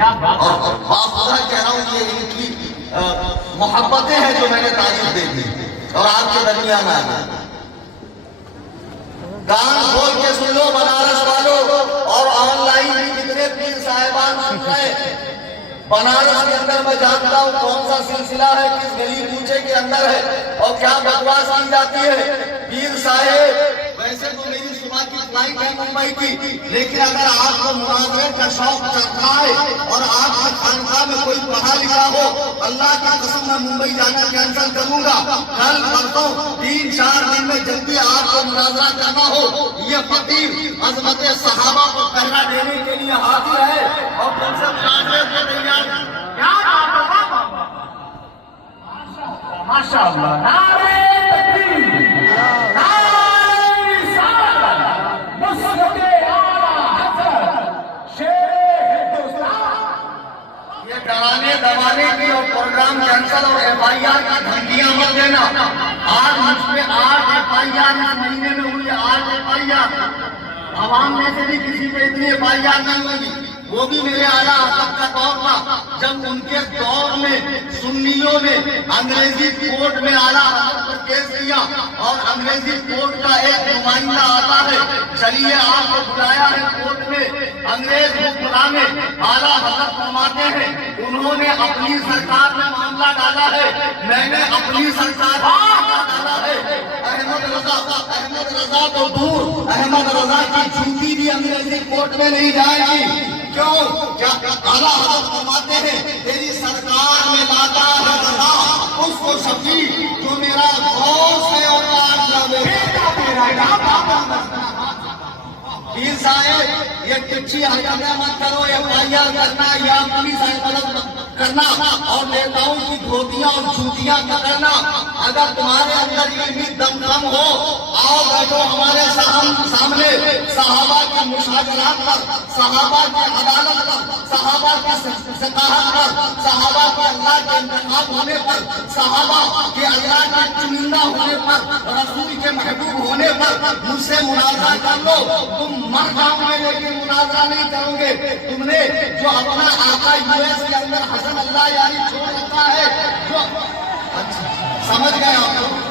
اور خدا کہہ رہا ہوں یہ ان کی محبتیں ہیں جو میں نے تعریف دے دی اور آپ کے درمیان آ گئی. کان کھول کے سن لو بنارس والوں اور آن لائن بھی جتنے پیر صاحبان سن رہے ہیں. بنارس کے اندر میں جانتا ہوں کون سا سلسلہ ہے, کس گلی کوچے کے اندر ہے اور کیا بکواس کی جاتی ہے. پیر صاحب ویسے تو میری صبح کی فلائٹ ہے ممبئی کی, لیکن اگر آپ کو مناظرے کا شوق چڑھتا ہے اور آپ کی خانقاہ میں کوئی پڑھا لکھا ہو, اللہ کی قسم میں ممبئی جانا کینسل کروں گا. کل پرسوں 3-4 دن میں جلدی آپ کو مناظرہ کرنا ہو, یہ فقیر عظمت صحابہ کو پہلا دینے کے لیے حاضر ہے اور تم سب مناظرے کو تیار ہیں. کیا بات ہے, ماشاء اللہ. نعرہ تکبیر, نعرہ رسالت, نصرت اعلیٰ حضرت شیر ہندوستان. یہ ڈرانے دبانے کی اور پروگرام کینسل اور FIR کی دھمکیاں مت دینا. آج مجھ پہ 8 FIR اس مہینے میں ہوئی, 8 FIR. عوام میں سے بھی کسی پہ اتنی FIR نہیں ہوگی. وہ بھی میرے اعلیٰ حضرت کا دور تھا جب ان کے دور میں سنیوں نے انگریزی کورٹ میں اعلیٰ حضرت پر کیس کیا اور انگریزی کورٹ کا ایک نمائندہ آتا ہے, چلیے آپ کو بلایا ہے کورٹ میں, انگریز حکمران میں اعلیٰ حضرت فرماتے ہیں انہوں نے اپنی سرکار میں معاملہ ڈالا ہے, میں نے اپنی سرکار میں ڈالا ہے. احمد رضا تو دور, احمد رضا کی چھٹی بھی انگریزی کورٹ میں نہیں جائے گی. کیوں؟ کیا اعلیٰ حضرت فرماتے ہیں تیری سرکار میں لاتا ہے رضا اس کو شفیع جو میرا غوث ہے اور پیر صاحب یہ کچھی حرکتیں مت کرو, FIR کرنا یا پولیس عدالت کرنا اور نیتاؤں کی دھوتیاں اور جوتیاں پکڑنا. اگر تمہارے اندر یہ دم دم ہو, آؤ بیٹھو ہمارے سامنے صحابہ کی مشاجرات پر, صحابہ کی عدالت پر, صحابہ کی ثقافت پر, صحابہ کے اللہ کے انتخاب ہونے پر, صحابہ کے اللہ کے چنندہ ہونے پر, رسول کے محبوب ہونے پر مجھ سے مناظرہ کر لو. تم مر جاؤ گے لیکن مناظرہ نہیں کرو گے. تم نے جو اپنا آقا US کے اندر حسن اللہ یاری چھوڑ رکھا ہے, جو سمجھ گئے آپ لوگ.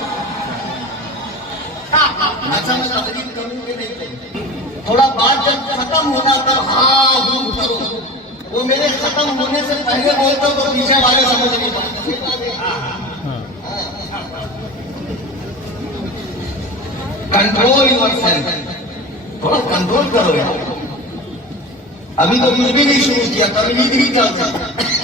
اچھا میں تقریر کروں کہ نہیں کروں, تھوڑا بات جب ختم ہونا تب ہاں ہوں کرو. وہ میرے ختم ہونے سے پہلے بولتے تو پیچھے والے سمجھ نہیں پاتے. کنٹرول یور سیلف, تھوڑا کنٹرول کرو یار. ابھی تو کچھ بھی نہیں شروع کیا, ترغیب ہی چلتی.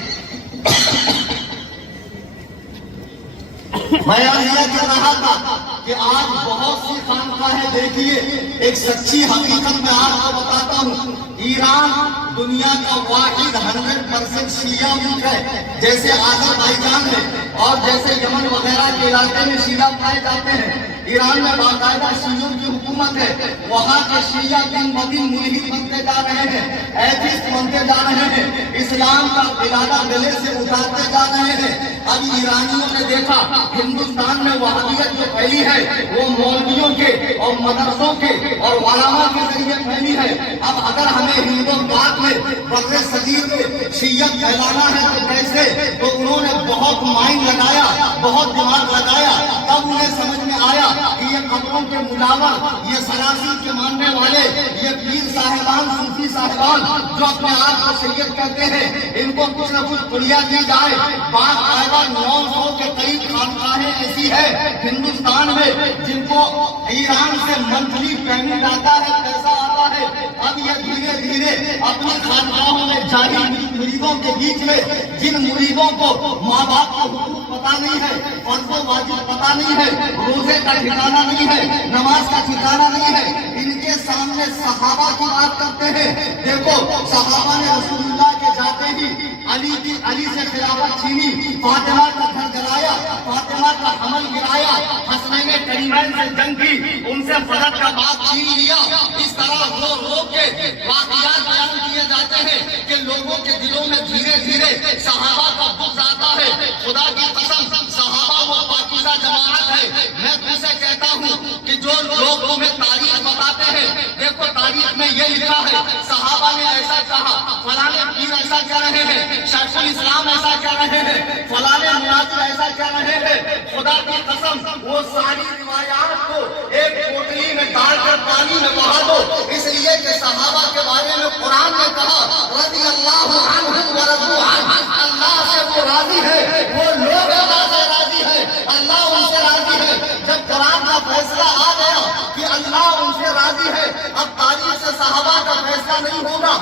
میں یہ کہہ رہا تھا کہ آج بہت سی خانقاہیں دیکھیے, ایک سچی حقیقت میں آپ کو بتاتا ہوں. ایران دنیا کا واحد 100% شیعہ ملک ہے, جیسے آذربائیجان ہے اور جیسے یمن وغیرہ کے علاقے میں شیعہ پائے جاتے ہیں. ایران میں باقاعدہ شیعوں کی حکومت ہے. وہاں کے شیعہ دن بدن ملحد بنتے جا رہے ہیں, ایتھسٹ بنتے جا رہے ہیں, اسلام کا پلادہ گلے سے اٹھاتے جا رہے ہیں. اب ایرانیوں نے دیکھا ہندوستان میں وہابیت جو پھیلی ہے وہ مولویوں کے اور مدرسوں کے اور علماء کے ذریعے پھیلی ہے. اب اگر ہمیں ہندوستان میں بر صغیر میں شیعت پھیلانا ہے تو کیسے؟ تو انہوں نے بہت مائنڈ لگایا, بہت دماغ لگایا. تب انہیں سمجھ میں آیا کہ یہ قبروں کے ملاور, یہ سراسر کے ماننے والے, یہ پیر صاحبان, صوفی صاحبان جو اپنے آپ کو سید کہتے ہیں, ان کو کچھ نہ کچھ پڑیا دی جائے. باقاعدہ 900 کے قریب خانقاہیں ایسی ہے ہندوستان میں جن کو ایران سے منتھلی پیمنٹ آتا ہے, پیسہ آتا ہے. اب یہ دھیرے دھیرے اپنی خانقاہوں میں جاری مریدوں کے بیچ میں, جن مریدوں کو ماں باپ کو حقوق پتا نہیں ہے, فرض و واجب پتا نہیں ہے, روزے کا ٹھکانہ نہیں ہے, نماز کا ٹھکانہ نہیں ہے, ان کے سامنے صحابہ کی بات کرتے ہیں. دیکھو صحابہ نے رسول اللہ کے جاتے ہی علی سے خلافت چھینی, فاطمہ کا گھر جلایا, فاطمہ کا حمل گرایا, حسنین کریمین سے جنگ کی, ان سے فضل کا بات چھین لیا. اس طرح رو رو کے واقعات بیان کیے جاتے ہیں کہ لوگوں کے دلوں میں دھیرے دھیرے صحابہ کا بغض آتا ہے. خدا کی قسم صحابہ وہ پاکیزہ جماعت ہے. میں تم سے کہتا ہوں کہ جو لوگ تمہیں تاریخ بتاتے ہیں, دیکھو تاریخ میں میں یہ لکھا ہے صحابہ نے ایسا کہا، فلاں پیر ایسا کہہ رہے ہیں، شیخ الاسلام ایسا کہہ رہے ہیں، فلاں مناظر ایسا کہہ رہے ہیں، خدا کی قسم وہ ساری روایات کو ایک پوٹلی میں ڈال کر پانی میں بہا دو، اس لیے کہ صحابہ کے بارے میں قرآن نے کہا رضی اللہ عنہم ورضوا عنہ، اللہ سے وہ راضی ہے، وہ لوگ اللہ سے راضی ہے، اللہ ان سے راضی ہے۔ جب قرآن کا فیصلہ آ گیا کہ اللہ ان سے راضی ہے، اب تاریخ سے صحابہ کا فیصلہ نہیں ہوگا،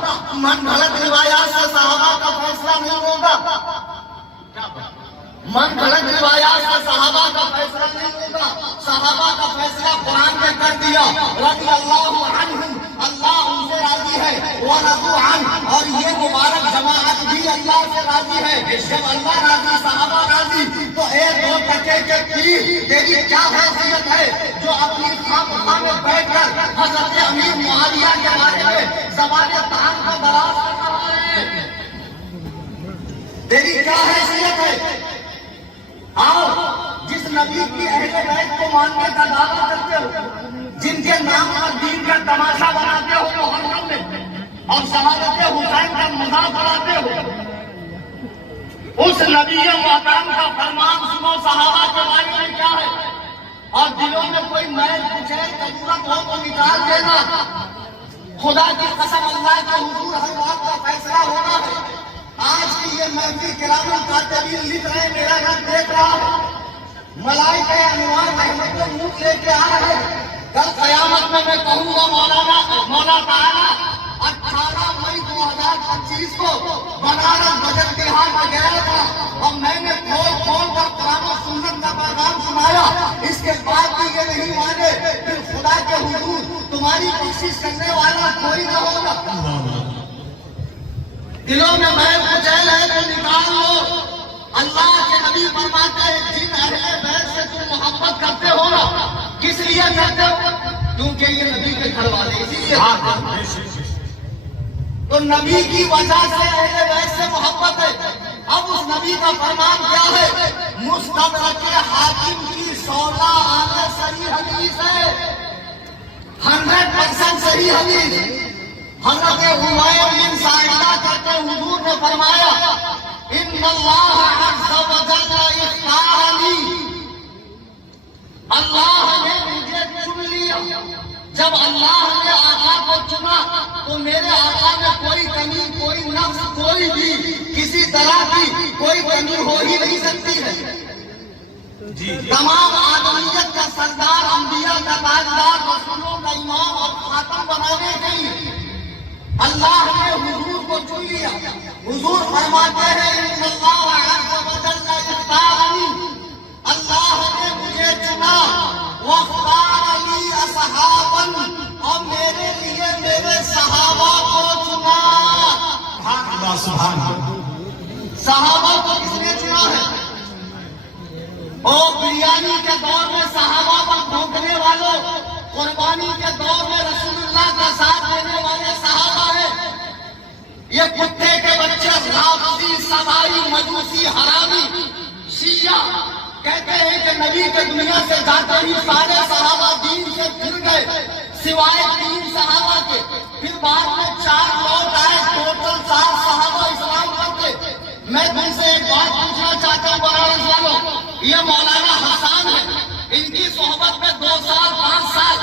من گھڑت روایات سے صحابہ کا فیصلہ نہیں ہوگا، من گھڑت روایات سے صحابہ کا فیصلہ نہیں ہوگا، صحابہ کا فیصلہ قرآن نے کر دیا رضی اللہ عنہم، اللہ ان سے راضی ہے، ورضوا عنہ، اور یہ مبارک جماعت بھی اللہ سے راضی ہے۔ جب اللہ راضی صحابہ راضی تو ایک دو ٹکے کے پیر تیری کیا حیثیت ہے جو اپنی خامخواہ میں بیٹھ کر حضرت امیر معاویہ کے بارے میں زبان طعن کا دراز کر رہا ہے؟ تیری کیا حیثیت ہے؟ آؤ جس نبی کی اہل بیت کو ماننے کا دعویٰ کرتے ہو، جن کے نام پر دین کا تماشا بناتے ہو محرم میں، اور شہادت حسین کا مذاق بناتے ہو، اس نبی محترم کا فرمان سنو صحابہ کے بارے میں کیا ہے، اور دلوں میں کوئی میل کچیل ضرورت ہو تو نکال دینا۔ خدا کی قسم اللہ کے حضور ہر بات کا فیصلہ ہونا ہے۔ آج کی یہ محفل کرام الکاتبین لکھ رہے، میرا رب دیکھ رہا ہے، ملائکہ انوار رحمت منہ لے کے آ رہے ہیں۔ کل قیامت میں کہوں گا مولا تعالیٰ 18 مئی 2025 کو بنارس بجٹ بہار میں گیا تھا اور میں نے کھول کر قرآن و سنت کا پیغام سنایا، اس کے بعد بھی یہ نہیں مانے، پھر خدا کے حضور تمہاری کوشش کرنے والا کوئی نہ ہوگا۔ دلوں میں میل کچیل ہے تو نکال لو۔ اللہ کے نبی فرماتے ہیں جن اہل بیت سے تم محبت کرتے ہو نا، کس لیے کرتے ہو؟ کیونکہ یہ نبی کے گھر والے، اسی لیے تو نبی کی وجہ سے اہل بیت سے محبت ہے۔ اب اس نبی کا فرمان کیا ہے؟ مستدرک حاکم کی 16 آنے صحیح حدیث ہے، 100% صحیح حدیث۔ حضرت عمیر بن ساعدہ کہتے حضور نے فرمایا ان اللہ عز و جل اختارنی، اللہ نے مجھے چن لیا۔ جب اللہ نے آقا کو چنا تو میرے آقا میں کوئی کمی، کوئی نقص، کوئی بھی کسی طرح کی کوئی کمی ہو ہی نہیں سکتی ہے۔ تمام آدمیت کا سردار، انبیاء کا تاجدار، رسولوں کا امام اور خاتم بنانے کے لیے اللہ نے حضور کو چن لیا۔ حضور فرماتے ہیں ان اللہ عز و جل اختارنی، اللہ نے مجھے چنا، واختار لی اصحابا، اور میرے لیے میرے صحابہ کو چنا۔ اللہ سبحان اللہ، صحابہ کو کس نے چنا ہے؟ اور بریانی کے دور میں صحابہ پر بھونکنے والوں، قربانی کے دور میں رسول اللہ کا ساتھ دینے والے صحابہ ہیں۔ یہ کتے کے بچے رافضی، سبائی، مجوسی، حرامی، شیعہ کہتے ہیں کہ نبی کے دنیا سے جاتے ہی سارے صحابہ دین سے پھر گئے سوائے 3 صحابہ کے، پھر بعد میں 4 لوگ آئے، ٹوٹل 4 صحابہ اسلام کرتے۔ میں تم سے ایک بات پوچھنا چاہتا ہوں بنارس والوں، یہ مولانا حسان ہے، ان کی صحبت میں 2 سال 5 سال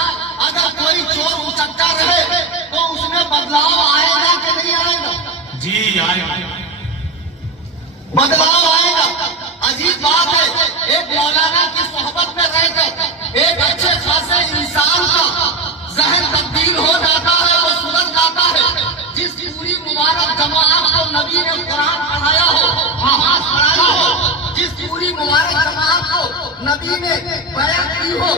اگر کوئی چور اچکا رہے تو اس میں بدلاؤ آئے گا کہ نہیں آئے گا؟ جی آئے گا، بدلاؤ آئے گا۔ عجیب بات ہے، ایک مولانا کی صحبت میں رہ کر ایک اچھے خاصے انسان کا ذہن تبدیل ہو جاتا ہے، وہ سدھر جاتا ہے۔ جس کی پوری مبارک جماعت کو نبی نے قرآن پڑھایا ہو، نماز پڑھائی ہو، جس کی پوری مبارک جماعت کو نبی نے بیعت کی ہو،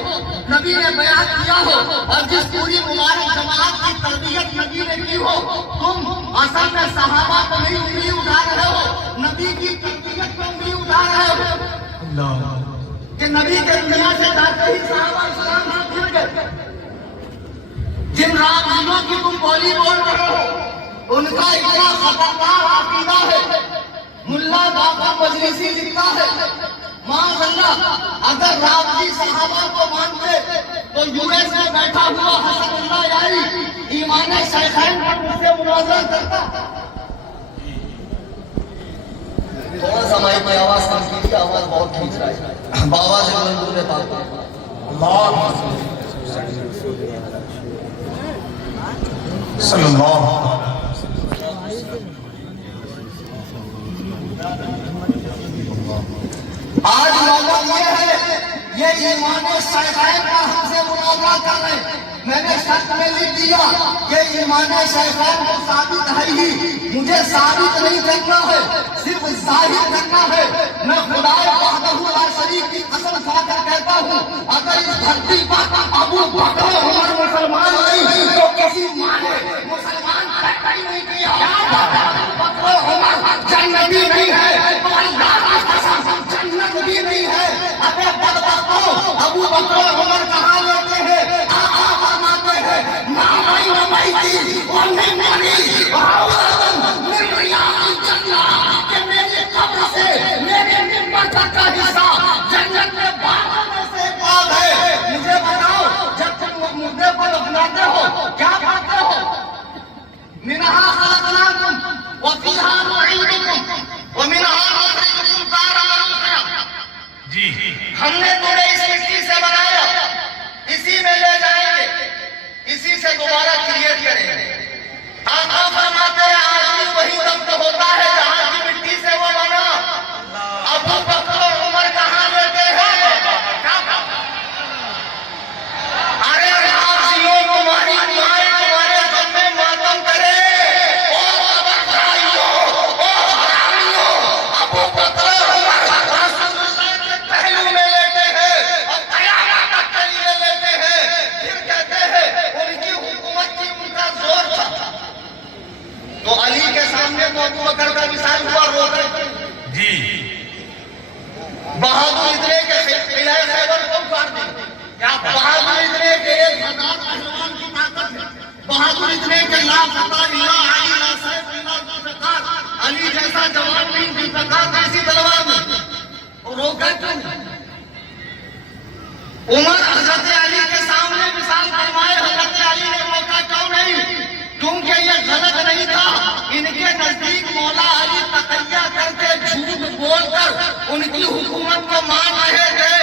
نبی نے بیعت کیا ہو، اور جس پوری مبارک جماعت کی تربیت نبی نے کی ہو، تم اصل میں صحابہ کو نہیں انگلی اٹھا رہے ہو، نبی کی تربیت کو انگلی اٹھا رہے ہو کہ نبی کے دنیا سے جاتے ہی صحابہ اسلام سے پھر گئے۔ جن رافضیوں کی تم بولی بول رہے ہو ان کا اتنا خطرناک عقیدہ ہے۔ ملا باقر مجلسی لکھتا ہے، معاذ اللہ اگر رافضی صحابہ کو مانتے تو یو ایس میں بیٹھا ہوا حسن اللہ یاری ایمان شیخین پر مجھ سے مناظرہ کرتا. تھوڑا سا مائک میں آواز کم کیجیے، آواز بہت کھینچ رہا ہے. بابا سے منظور ہے پاک صلی اللہ. آج موقع یہ ہے، یہ ایمان شیخین کا ہم سے مناظرہ کر رہے ہیں. میں نے شرط میں لکھ دیا کہ ایمان شیخین کو ثابت ہے ہی، مجھے ثابت نہیں کرنا ہے، صرف ظاہر کرنا ہے. میں خدا وحدہ لا شریک کی قسم کھا کر کہتا ہوں، اگر اس دھرتی پر ابو بکر عمر مسلمان نہیں تو کسی ماں نے مسلمان پیدا ہی نہیں کیا. ابو بکر عمر جنتی نہیں ہے تو اللہ کی قسم جنت بھی نہیں ہے. اگر بدبختوں ابو بکر عمر کہاں لیتے ہیں؟ میرے قبر سے میرے ممبر تک کا حصہ جنت میں باغوں میں سے ایک باغ ہے. مجھے بتاؤ، جب تم مردے کو دفناتے ہو کیا کہتے ہو؟ منہا خلقناکم وفیہا نعیدکم ومنہا نخرجکم تارۃ اخری. جی ہم نے تمہیں اس مٹی سے بنایا، اسی میں لے جائیں گے، اسی سے دوبارہ کریٹ کریں گے. آقا فرماتے ہیں آدمی وہی دفن ہوتا ہے جہاں کی مٹی سے وہ بنا. ابو بکر عمر کہاں لیتے ہیں؟ ارے رافضیوں تمہاری مائیں تمہارے غم میں ماتم کرے. او خبرداریوں، او حرامیوں، ابو بکر عمر رسول اللہ کے پہلو میں لیتے ہیں اور قیامت تک کے لیے لیتے ہیں. پھر کہتے ہیں ان کی حکومت کی ان کا زور تھا. تو علی کے سامنے تو ابو بکر کا مثال ہوا رو کر. جی بہادر اتنے کے قلعہ خیبر کو پھاڑ دی. بہادر اتنے کے 1000 پہلوان کی طاقت ہے. بہادر اتنے کے لا فتح الا علی لا سیف الا ذوالفقار. علی جیسا جوان نہیں، ذوالفقار جیسی تلوار نہیں. اور رو کر کیوں؟ عمر حضرت علی کے سامنے مثال فرمائے، حضرت علی نے روکا کیوں نہیں؟ کیونکہ یہ غلط نہیں تھا. ان کے نزدیک مولا علی تقیہ کر کے جھوٹ بول کر ان کی حکومت کو مان رہے تھے.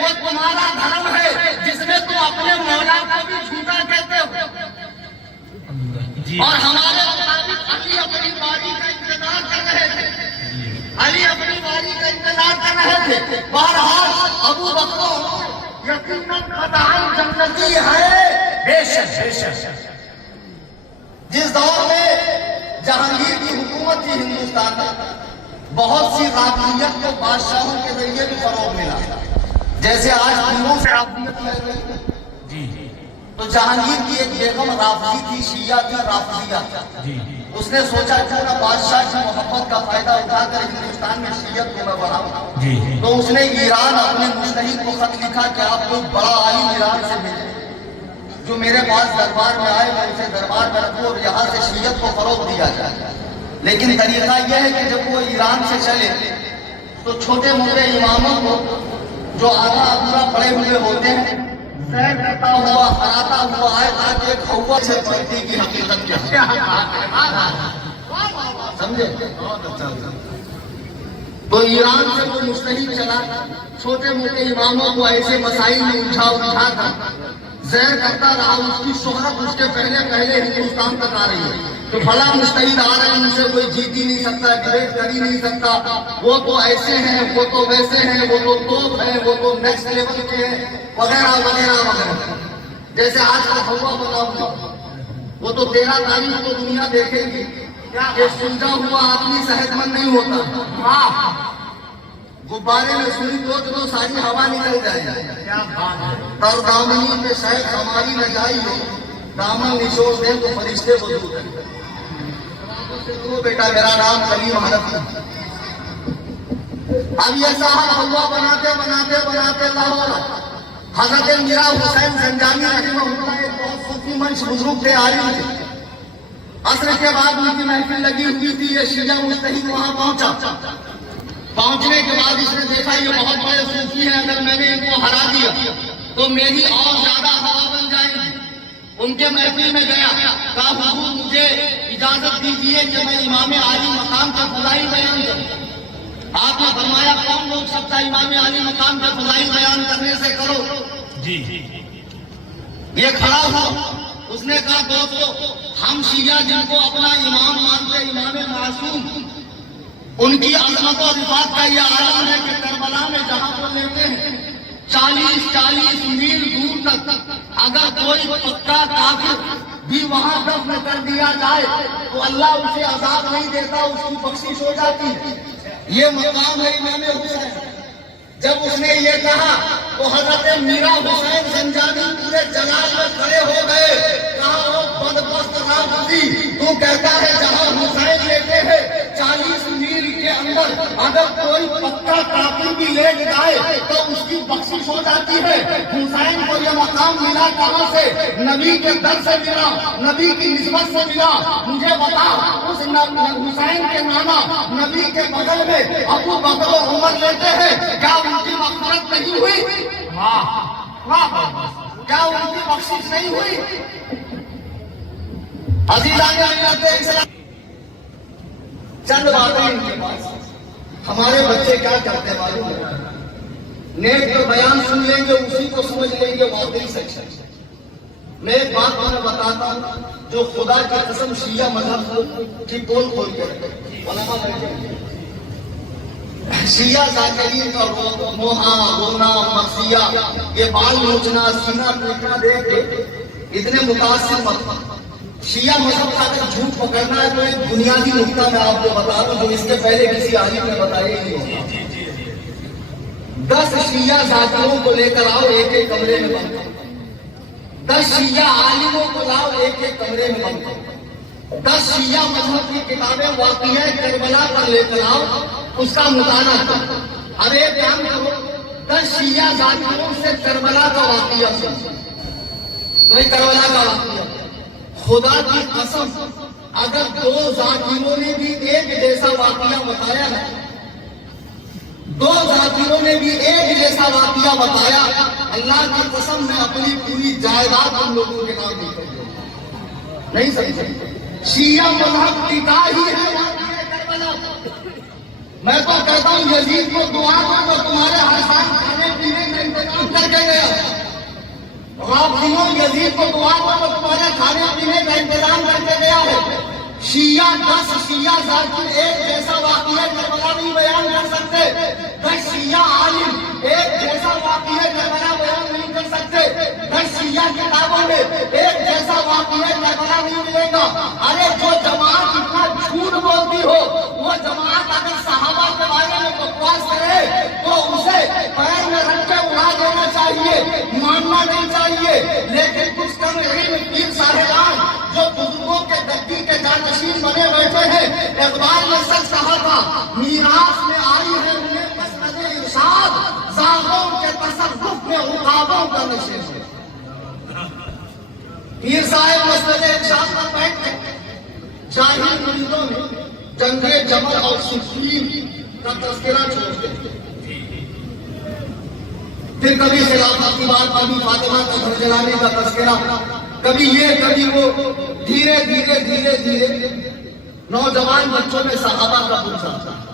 وہ تمہارا دھرم ہے جس میں تم اپنے مولا کو بھی جھوٹا کہتے ہو. اور ہمارے مطابق علی اپنی باری کا انتظار کر رہے تھے. علی اپنی باری کا انتظار کر رہے تھے. بہرحال ابو بکر یقیناً قطعاً جنتی ہے. بے شک بے شک. جس دور میں جہانگیر کی حکومت تھی ہندوستان میں، بہت سی رافضیت کو بادشاہوں کے ذریعے بھی فروغ ملا. جیسے آج پیروں سے رافضیت لے گئی. جی تو جہانگیر کی ایک بیگم رافضی تھی، شیعہ تھی، رافضیہ. جی اس نے سوچا کیوں نہ بادشاہ کی محبت کا فائدہ اٹھا کر ہندوستان میں شیعت کو میں بڑھاؤں. جی تو اس نے ایران اپنے مشتہد کو خط لکھا کہ آپ کوئی بڑا عالم ایران سے بھیجیں جو میرے پاس دربار میں آئے، میں اسے دربار میں رکھوں اور یہاں سے شیعت کو فروغ دیا جائے. لیکن طریقہ یہ ہے کہ جب وہ ایران سے چلے تو چھوٹے موٹے اماموں کو جو آدھا ادھورا پڑے ہوئے ہوتے ہیں سیر کرتا ہوا ہراتا ہوا آئے تاکہ ایک ہوا سے پڑتی کی حقیقت کیا سمجھے. تو ایران سے وہ مستحید چلا، چھوٹے موٹے اماموں کو ایسے مسائل میں الجھا تھا، زیر کرتا رہا. اس کی شہرت اس کے پہلے ہندوستان تک آ رہی ہے. تو بڑا مستحید آ رہے ہیں، ان سے کوئی جیت ہی نہیں سکتا، ڈبیٹ کر ہی نہیں سکتا. وہ تو ایسے ہیں، وہ تو ویسے ہیں، وہ تو توپ ہیں، وہ تو نیکسٹ لیول کے ہیں، وغیرہ وغیرہ وغیرہ. جیسے آج کا ہوا بنا ہوا، وہ تو 13 تاریخ کو دنیا دیکھے گی کہ سلجھا ہوا آدمی صحت مند نہیں ہوتا. غبارے میں سوئی تو ساری ہوا نکل جائے. تر دامنی پہ شاید ہماری نہ جائی ہو، دامن نچوڑ دیں تو فرشتے وضو کریں. بیٹا میرا نام کلیم حنفی. اب یہ صاحب ہوا بناتے بناتے بناتے لاہور حضرت میرا حسین زنجانی رحمہ اللہ ایک بہت صوفی منش بزرگ تھے، عالم تھے. عصر کے بعد ان کی محفل لگی ہوئی تھی. یہ شیعہ مجتہد وہاں پہنچا. پہنچنے کے بعد اس نے دیکھا یہ بہت بڑے صوفی ہیں، اگر میں نے ان کو ہرا دیا تو میری اور زیادہ ہوا بن جائے گی۔ ان کے محفل میں گیا، کہا حضور مجھے اجازت دیجیے کہ میں امام عالی مقام کا فضائل بیان کروں۔ آپ نے فرمایا کون لوگ سب کا امام عالی مقام کا فضائل بیان کرنے سے کرو۔ جی یہ کھڑا ہو، اس نے کہا دوستو ہم شیعہ جن کو اپنا امام مانتے، امام معصوم، ان کی عظمت و رفعت کا یہ عالم ہے کہ کربلا میں جہاں پر لیتے ہیں 40 میل دور تک اگر کوئی پکا کافر بھی وہاں دفن کر دیا جائے تو اللہ اسے عذاب نہیں دیتا، اس کی بخشش ہو جاتی ہے۔ یہ مقام ہے امام حسین۔ جب اس نے یہ کہا تو حضرت میرا حسین زنجانی پورے جلال میں کھڑے ہو گئے، کہا وہ بدبخت رافضی، تو کہتا ہے جہاں حسین لیتے ہیں 40 میل کے اندر اگر کوئی پکا کافر بھی لے جائے تو اس کی بخشش ہو جاتی ہے۔ حسین کو یہ مقام ملا کہاں سے؟ نبی کے در سے ملا، نبی کی نسبت سے ملا۔ مجھے بتا اس حسین کے نانا نبی کے بغل میں ابو بکر و عمر لیتے ہیں، کیا ان کی مغفرت نہیں ہوئی؟ کیا ان کی بخشش نہیں ہوئی؟ عزیزان اسلام، چند باتیں ان کے پاس۔ ہمارے بچے کیا کرتے ہیں معلوم ہے؟ نیٹ پر بیان سن لیں گے، اسی کو سمجھ لیں گے واقعی سچ ہے۔ میں ایک بات تمہیں بتاتا ہوں جو خدا کی قسم شیعہ مذہب کی پول کھول کے علماء بیٹھے ہیں۔ شیعہ ذاکرین کا موہا رونا مرثیہ، یہ بال نوچنا سینہ پیٹنا دیکھ کے اتنے متاثر مت۔ شیعہ مذہب کا اگر جھوٹ پکڑنا ہے تو ایک بنیادی نقطہ میں آپ کو بتا دوں جو اس کے پہلے کسی عالم نے بتایا ہی نہیں ہوگا۔ 10 شیعہ ذاکروں کو لے کر آؤ، ایک ایک کمرے میں بند کرو۔ 10 شیعہ عالموں کو لاؤ، ایک ایک کمرے میں بند کرو۔ 10 شیعہ مذہب کی کتابیں واقعہ کربلا پر لے کر آؤ، اس کا مطالعہ کرو۔ اب ایک کام کرو، 10 شیعہ ذاکروں سے کربلا کا واقعہ سنو۔ نہیں کربلا کا واقعہ، خدا کی قسم اگر 2 ذاکروں نے بھی ایک جیسا واقعہ بتایا ہے، 2 ذاکروں نے بھی ایک جیسا واقعہ بتایا، اللہ کی قسم میں اپنی پوری جائیداد ان لوگوں کے نام نہیں کرتا۔ نہیں سمجھے؟ شیعہ مذہب ٹکا ہی ہے واقعہ کربلا۔ میں تو کہتا ہوں یزید کو دعا دو تو تمہارے ہر سال کھانے پینے کا انتظام کر کے گیا۔ رافضیوں یزید کو دعا دو تو تمہارے کھانے پینے کا انتظام کر کے گیا ہے۔ شیعہ 10 شیعہ ذاکر ایک جیسا واقعہ کربلا نہیں بیان کر سکتے۔ 10 شیعہ عالم ایک جیسا واقعہ کربلا بیان نہیں کر سکتے۔ 10 شیعہ کتابوں میں ایک جیسا واقعہ کربلا نہیں ملے گا۔ ارے جو جماعت اتنا جھوٹ بولتی ہو، وہ جماعت اگر صحابہ کے بارے میں بکواس کرے تو اسے پیر میں رکھ کے اڑا دینا چاہیے، ماننا نہیں چاہیے۔ لیکن کچھ کم علم پیر صاحبان جو بزرگوں کے گدی کے جانشین بنے بیٹھے ہیں، اقبال نے سچ کہا تھا، میراث میں آئی ہے انہیں مسند ارشاد، زاغوں کے تصرف میں عقابوں کا نشے ہے۔ پیر صاحب مسند ارشاد پر بیٹھ کے جاہل مریدوں میں جنگ جمل اور صفین کا تذکرہ چھوڑتے ہیں۔ پھر کبھی خلافت کی بات، کبھی فاطمہ کا گھر جلانے کا تذکرہ، کبھی یہ کبھی وہ، دھیرے دھیرے دھیرے دھیرے نوجوان بچوں میں صحابہ کا بن جاتا ہے۔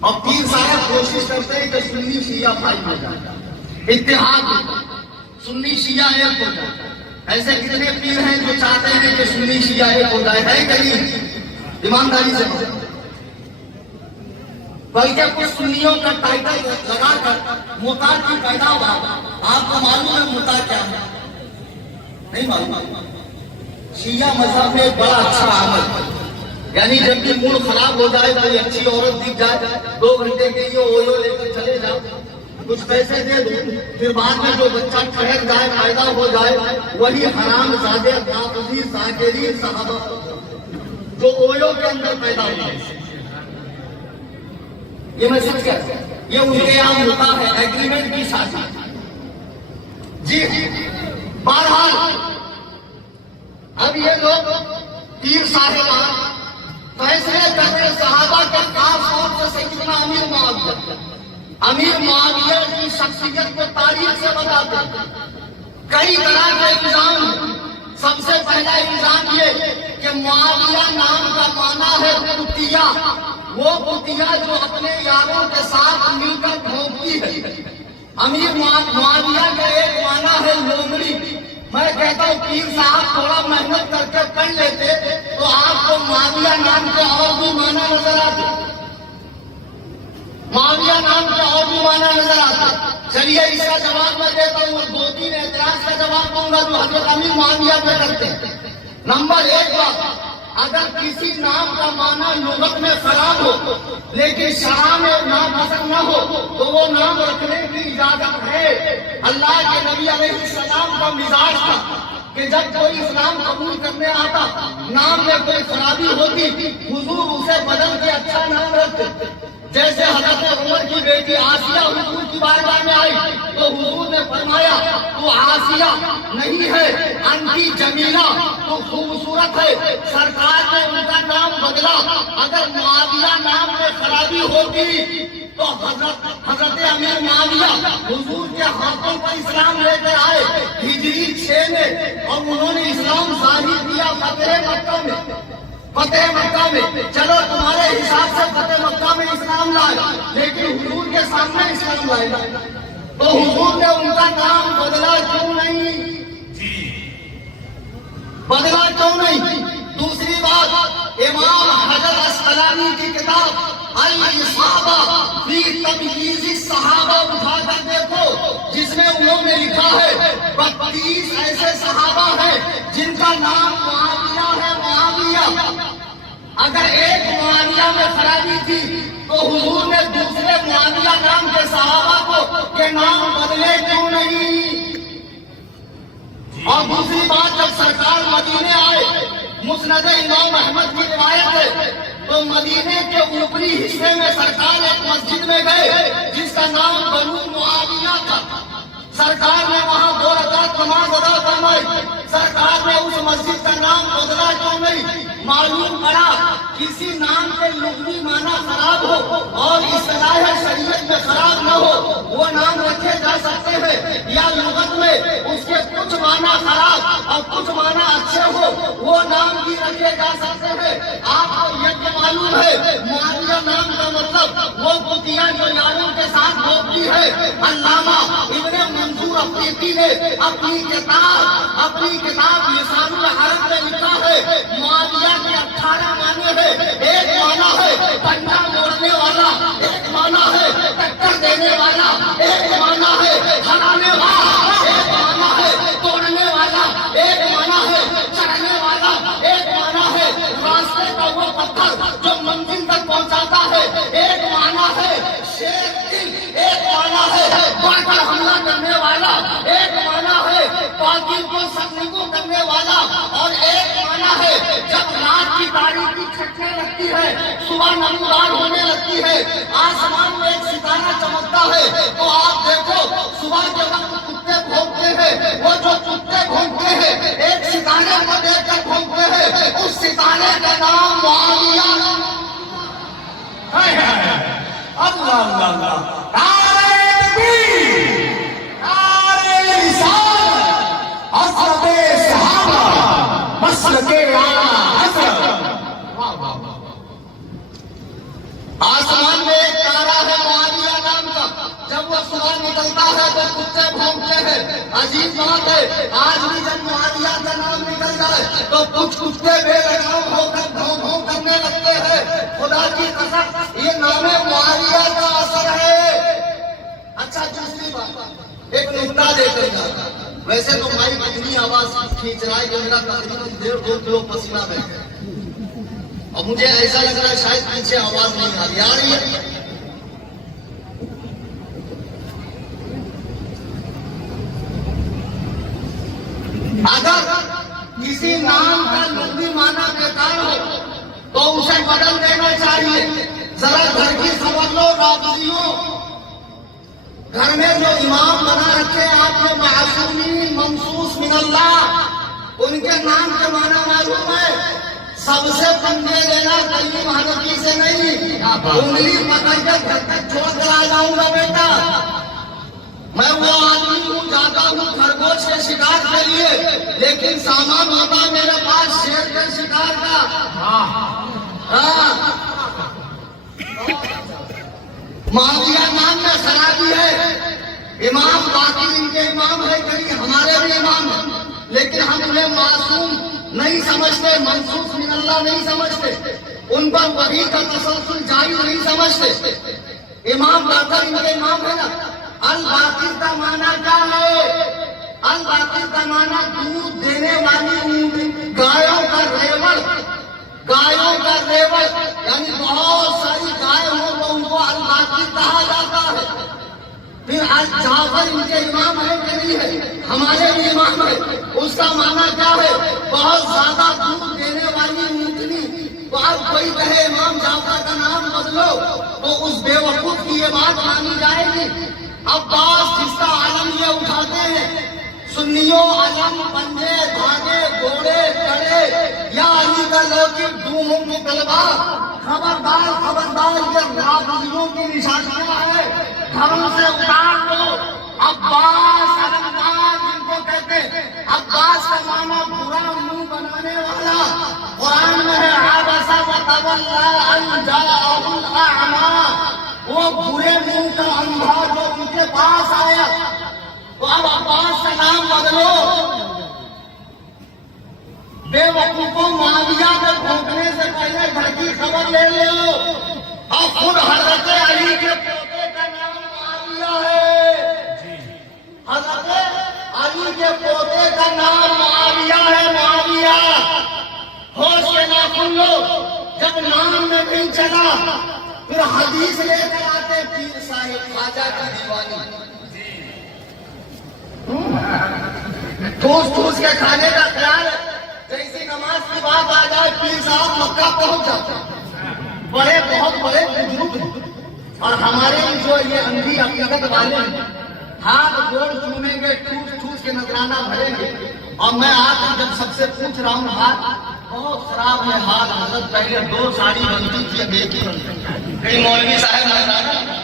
اور پیر صاحب کوشش کرتے ہیں کہ سنی شیعہ بھائی ہو جائے، اتحاد ہو جائے، سنی شیعہ ایک ہو جائے۔ ایسے کتنے پیر ہیں جو چاہتے ہیں کہ سنی شیعہ ایک ہو جائے؟ ہے کہیں؟ ایمانداری سے بلکہ کچھ سنیوں کا ٹائٹل لگا کر متا کی پیدا ہوا۔ آپ کو معلوم ہے متا کیا ہے؟ نہیں معلوم؟ شیعہ مذہب میں ایک بڑا اچھا عمل، یعنی جب بھی موڈ خراب ہو جائے، کوئی اچھی عورت دکھ جائے، 2 گھنٹے کے لیے اویو لے کر چلے جاؤ، کچھ پیسے دے دو، پھر بعد میں جو بچہ ٹھہر جائے، پیدا ہو جائے، وہی حرام زادے رافضی ذاکرین صحابہ جو اویو کے اندر پیدا ہو جائے۔ یہ میں سچ کہتا ہوں، یہ ان کے یہاں ہوتا ہے ایگریمنٹ کی شادی۔ جی بہرحال اب یہ لوگ پیر صاحبان فیصلے کرتے صحابہ کے خاص طور سے سیدنا امیر امیر معاویہ کی شخصیت کو تاریخ سے بتاتے ہیں۔ کئی طرح کے الزام، سب سے پہلا الزام یہ کہ معاویہ نام کا معنی ہے کتیا، وہ کتیا جو اپنے یاروں کے ساتھ مل کر بھونکتی ہے۔ امیر معاویہ کا ایک معنی ہے لومڑی۔ میں کہتا ہوں پیر صاحب تھوڑا محنت کر کے پڑھ لیتے تو آپ کو معاویہ نام کے اور بھی معنی نظر آتے، معاویہ نام کے اور بھی معنی نظر آتے۔ چلیے اس کا جواب میں دیتا ہوں اور دو تین اعتراض کا جواب دوں گا جو حضرت امیر معاویہ پہ کرتے ہیں۔ نمبر ایک بات، اگر کسی نام کا معنی لغت میں خراب ہو لیکن شرع میں ناپسند نہ ہو تو وہ نام رکھنے کی اجازت ہے۔ اللہ کے نبی علیہ السلام کا مزاج تھا کہ جب کوئی اسلام قبول کرنے آتا، نام میں کوئی خرابی ہوتی، حضور اسے بدل کے اچھا نام رکھتے۔ جیسے حضرت عمر کی بیٹی آسیہ حضور کی بارگاہ میں آئی تو حضور نے فرمایا تو آسیہ نہیں ہے، انتی جمیلہ، تو خوبصورت ہے۔ سرکار نے ان کا نام بدلا۔ اگر معاویہ نام میں خرابی ہوتی تو حضرت امیر معاویہ حضور کے ہاتھوں پر اسلام لے کر آئے ہجری 6 میں، اور انہوں نے اسلام ظاہر کیا فتح مکہ میں۔ فتح مکہ میں چلو تمہارے حساب سے فتح مکہ میں اسلام لائے، لیکن حضور کے سامنے اسلام لائے تو حضور نے ان کا نام بدلا کیوں نہیں؟ بدلا کیوں نہیں؟ دوسری بات، امام حجر اسقلانی کی کتاب الاصابہ فی تمییز الصحابہ اٹھا کر دیکھو، جس میں انہوں نے لکھا ہے 32 ایسے صحابہ ہیں جن کا نام معاویہ ہے، معاویہ۔ اگر ایک معاویہ میں خرابی تھی تو حضور نے دوسرے معاویہ نام کے صحابہ کے نام بدلے کیوں نہیں؟ اور دوسری بات، جب سرکار مدینے آئے، مسند امام احمد کی روایت ہے، تو مدینے کے اوپری حصے میں سرکار ایک مسجد میں گئے جس کا نام بنو معاویہ تھا۔ سرکار نے وہاں 2 رکعت نماز ادا فرمائی۔ سرکار نے اس مسجد کا نام بدلا کیوں نہیں؟ معلوم پڑا کسی نام کے لغوی معنی خراب ہو اور اصطلاح شریعت میں خراب نہ ہو، وہ نام رکھے جا سکتے ہیں، یا لغت میں اس کے کچھ معنی خراب اور کچھ معنی اچھے ہو، وہ نام بھی رکھے جا سکتے ہیں۔ آپ کو یہ تو معلوم ہے معاویہ نام کا مطلب وہ کتیا جو یاروں کے ساتھ بھونکتی ہے۔ علامہ ابن منظور افریقی نے اپنی کتاب لسان العرب میں لکھا ہے معاویہ کے 18 معنی ہے۔ ایک معنی ہے پنجہ موڑنے والا، ایک معنی ہے ٹکر دینے والا، ایک معنی ہے ہرانے والا، ایک معنی ہے توڑنے والا، ایک معنی ہے چڑھنے والا، ایک معنی ہے راستے کا وہ پتھر جو منزل تک پہنچاتا ہے، ایک معنی ہے شیر دل، ایک معنی ہے بڑھ کر حملہ کرنے والا، ایک معنی ہے باطل کو سرنگو کرنے والا، اور ایک معنی ہے جب رات کی تاریکی چھٹنے لگتی ہے، صبح نمودار ہونے لگتی ہے، آسمان میں ایک ستارہ چمکتا ہے تو آپ دیکھو صبح کے وقت کتے بھونکتے ہیں، وہ جو کتے بھونکتے ہیں ایک ستارے کو دیکھ کر بھونکتے ہیں، اس ستارے کا نام معاویہ۔ اللہ اللہ اللہ، نعرہ تکبیر، نعرہ رسالت، حضرت صحابہ، مسلک اعلیٰ حضرت۔ آسمان میں ایک تارا ہے معاویہ نام کا، جب وہ صبح نکلتا ہے تو کتے بھونکتے ہیں۔ عجیب بات ہے، آج بھی جب معاویہ کا نام نکل جائے تو کچھ کتے بے لگام ہو کر بھون بھون کرنے لگتے ہیں۔ خدا کی قسم یہ نام معاویہ کا اثر ہے۔ اچھا دوسری بات، ایک نکتہ دے کر جاتا، ویسے تو مائی اتنی آواز کھینچ رہا ہے کہ میرا تقریباً 1.5-2 کلو پسینہ بہہ گیا، اور مجھے ایسا لگ رہا ہے شاید پیچھے آواز نہیں آ رہی ہے۔ اگر کسی نام کا لغوی معنی بیکار ہو تو اسے بدل دینا چاہیے۔ ذرا گھر کی خبر لو رابطیوں، گھر میں جو امام بنا رکھے آپ نے معصومین منصوص من اللہ، ان کے نام کے معنی معلوم ہے؟ سب سے پنجے لینا قیم حنفی سے نہیں، انگلی پکڑ کے گھر تک چھوڑ کر آ جاؤں گا بیٹا. میں وہ آدمی ہوں جاتا ہوں خرگوش کے شکار کے لیے، لیکن سامان ہوتا میرے پاس شیر کے شکار کا. ہاں معاویہ نام میں شرابی ہے، امام باقی ان کے امام ہے، کہیں ہمارے بھی امام ہیں، لیکن ہم انہیں معصوم نہیں سمجھتے، منسوخ من اللہ نہیں سمجھتے، ان پر وحی کا تسلسل جاری نہیں سمجھتے. امام باقر ان کے امام ہے نا. الباقر کا معنی کیا ہے؟ الباقر کا معنی دودھ دینے والی گایوں کا ریوڑ، گایوں کا ریوڑ، یعنی بہت ساری گائے ہوں تو ان کو الباقر کہا جاتا ہے. پھر جعفر ان کے امام ہے کہ نہیں ہے؟ ہمارے بھی امام ہے. اس کا معنی کیا ہے؟ بہت زیادہ دودھ دینے والی اونٹنی. تو اب کوئی کہے امام جعفر کا نام بدلو تو اس بے وقوف کی یہ بات مانی جائے گی. عباس جس کا علم یہ اٹھاتے ہیں، سنیوں علم پنجے دھاگے گھوڑے کڑے یا علی کا لوکٹ دوموں کی تلوار. خبردار خبردار یہ رافضیوں کی نشانیاں ہیں، گھروں سے اتار دو. عباس علمدار جن کو کہتے ہیں، عباس کا معنی برا منہ بنانے والا. قرآن میں ہے عبس وتولی ان جاءہ الاعمی، وہ برے منہ کا اندھا جو ان کے پاس آیا. تو اب عباس کا نام بدلو. بے وقوفوں معاویہ میں پھونکنے سے پہلے گھر کی خبر لے لو. اب خود حضرت علی کے پوتے کا نام معاویہ ہے. حضرت علی کے پوتے کا نام معاویہ ہے. معاویہ ہوش سے نہ سن لو. جب نام میں نہیں چلا پھر حدیث لے کر آتے پیر صاحب خواجہ کی دیوانی. ٹھوس ٹھوس کے کھانے کا خیال ہے. جیسی نماز کی بات آ جائے پیر صاحب مکہ پہنچ جاتے. بڑے بہت بڑے بزرگ ہیں، اور ہمارے جو یہ اندھی عقیدت والے ہیں ہاتھ گوڑ چومیں گے، ٹھوس ٹھوس کے نذرانہ بھریں گے. اور میں آ کر جب سب سے پوچھ رہا ہوں ہاتھ بہت خراب ہے، حال حضرت پہلے 2 ساڑی بنتی تھی اب ایک ہی بنتی. کئی مولوی صاحب نذرانہ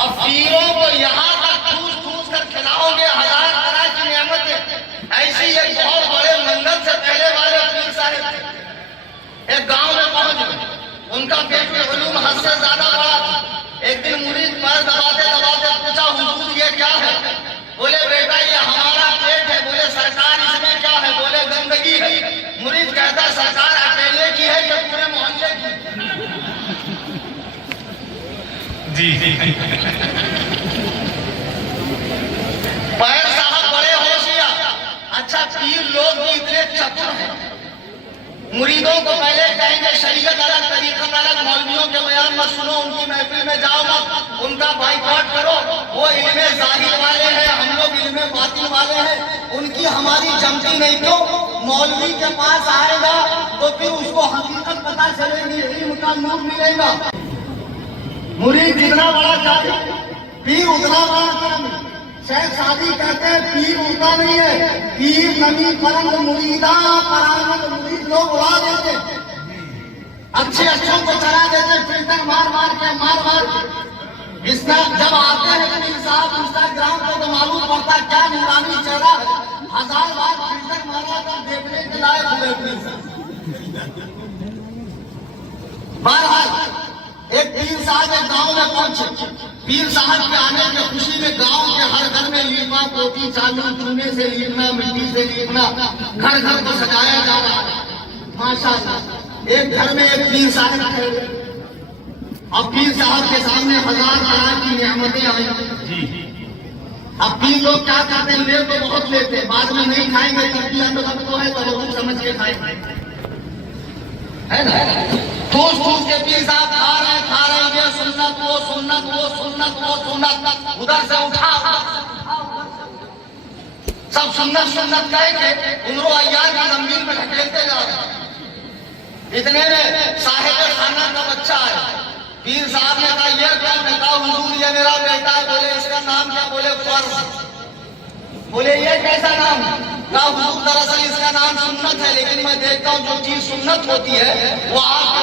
اب پیروں کو یہاں تک ٹھوس ٹھوس کر کھلاؤ گے 1000 طرح کی نعمتیں. ایسی ایک بہت بڑے منگل سے پہلے والے پیر صاحب ایک گاؤں میں پہنچ گئے. ان کا پیٹ میں علوم حد سے زیادہ بڑا. ایک دن مرید پر دباتے دباتے پوچھا حضور یہ کیا ہے؟ بولے بیٹا یہ ہمارا پیٹ ہے. بولے سرکار اس میں کیا ہے؟ بولے گندگی ہے. مرید کہتا سرکار اکیلے کی ہے یا پورے محلے کی؟ جی پیر صاحب بڑے ہوشیار. اچھا پیر لوگ بھی اتنے چتر ہیں، مریدوں کو پہلے کہیں گے شریعت الگ طریقت الگ، مولویوں کے بیان مت سنو، ان کی محفل میں جاؤ مت، ان کا بائیکاٹ کرو. وہ علم ظاہر والے ہیں، ہم لوگ علم باطن والے ہیں، ان کی ہماری جمتی نہیں. کیوں؟ مولوی کے پاس آئے گا تو پھر اس کو حقیقت پتا چلے گی، علم کا نور ملے گا. مرید جتنا بڑا چاہیے پیر اتنا بڑا کرم. شیخ سعدی کہتے ہیں پیر ہوتا نہیں ہے، پیر نبی پرند مریداں پرامد مرید لوگ اڑا دیتے، اچھے اچھوں کو چلا دیتے، فلٹر مار مار کے. اس کا جب آتے ہیں پیر صاحب انسٹاگرام پہ تو معلوم پڑتا ہے کیا نورانی چہرہ ہے. 1000 بار فلٹر مارا تھا دیکھنے کے لائق ہوئے پیر صاحب. بہرحال ایک پیر صاحب ایک گاؤں میں پہنچے. پیر صاحب کے آنے کی خوشی میں گاؤں کے ہر گھر میں لیپا پوتی چالو، چونے سے لیپنا، مٹی سے لیپنا، گھر گھر کو سجایا جا رہا ہے. ماشاءاللہ ایک گھر میں ایک پیر صاحب تھے. اب پیر صاحب کے سامنے 1000 طرح کی نعمتیں آئی. اب پیر لوگ کیا کرتے ہیں؟ لے تو بہت لیتے، بعد میں نہیں کھائیں گے. تربیت تو ہے تو لوگ سمجھ کے کھائیں گے، ہے نا. ٹھوس ٹھوس کے پیر صاحب کھا رہے ہیں، یہ سنت وہ سنت وہ سنت وہ سنت، ادھر سے اٹھا سب سنت سنت کہہ کے عمر و ایار کی زمین میں ڈھکیلتے جا رہے ہیں. اتنے میں صاحب خانہ کا بچہ ہے. پیر صاحب نے کہا یہ کون ہے؟ کہا حضور یہ میرا بیٹا ہے. بولے اس کا نام کیا؟ بولے فرض. بولے یہ کیسا نام؟ کہا حضور دراصل اس کا نام سنت ہے، لیکن میں دیکھتا ہوں جو چیز سنت ہوتی ہے وہ آپ کے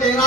13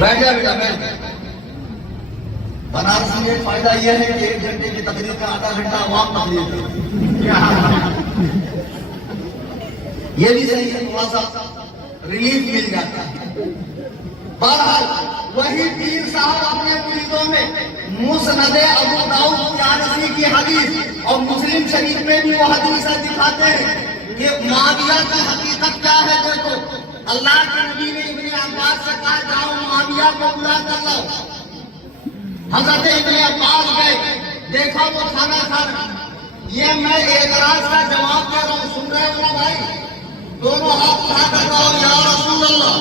بیٹھ جائے بیٹا بیٹھ جائے۔ بنارس میں فائدہ یہ ہے کہ 1 گھنٹے کی تقریر کا آدھا گھنٹہ عوام تقریر کرتی یہ بھی صحیح ہے، تھوڑا سا ریلیف مل جاتا ہے۔ بہرحال وہی پیر صاحب اپنے مریدوں میں مسند ابو داؤد 83 کی حدیث اور مسلم شریف میں بھی وہ حدیث دکھاتے ہیں کہ معاویہ کی حقیقت کیا ہے۔ دیکھو اللہ کے نبی نے ابن عباس سے کہا جاؤ معاویہ کو بلا کر لاؤ۔ حضرت ابن عباس گئے، دیکھا وہ کھانا کھا رہا۔ یہ میں اعتراض کا جواب دے رہا ہوں، سن رہے ہو نا بھائی؟ دونوں ہاتھ اٹھا کر کہو یا رسول اللہ،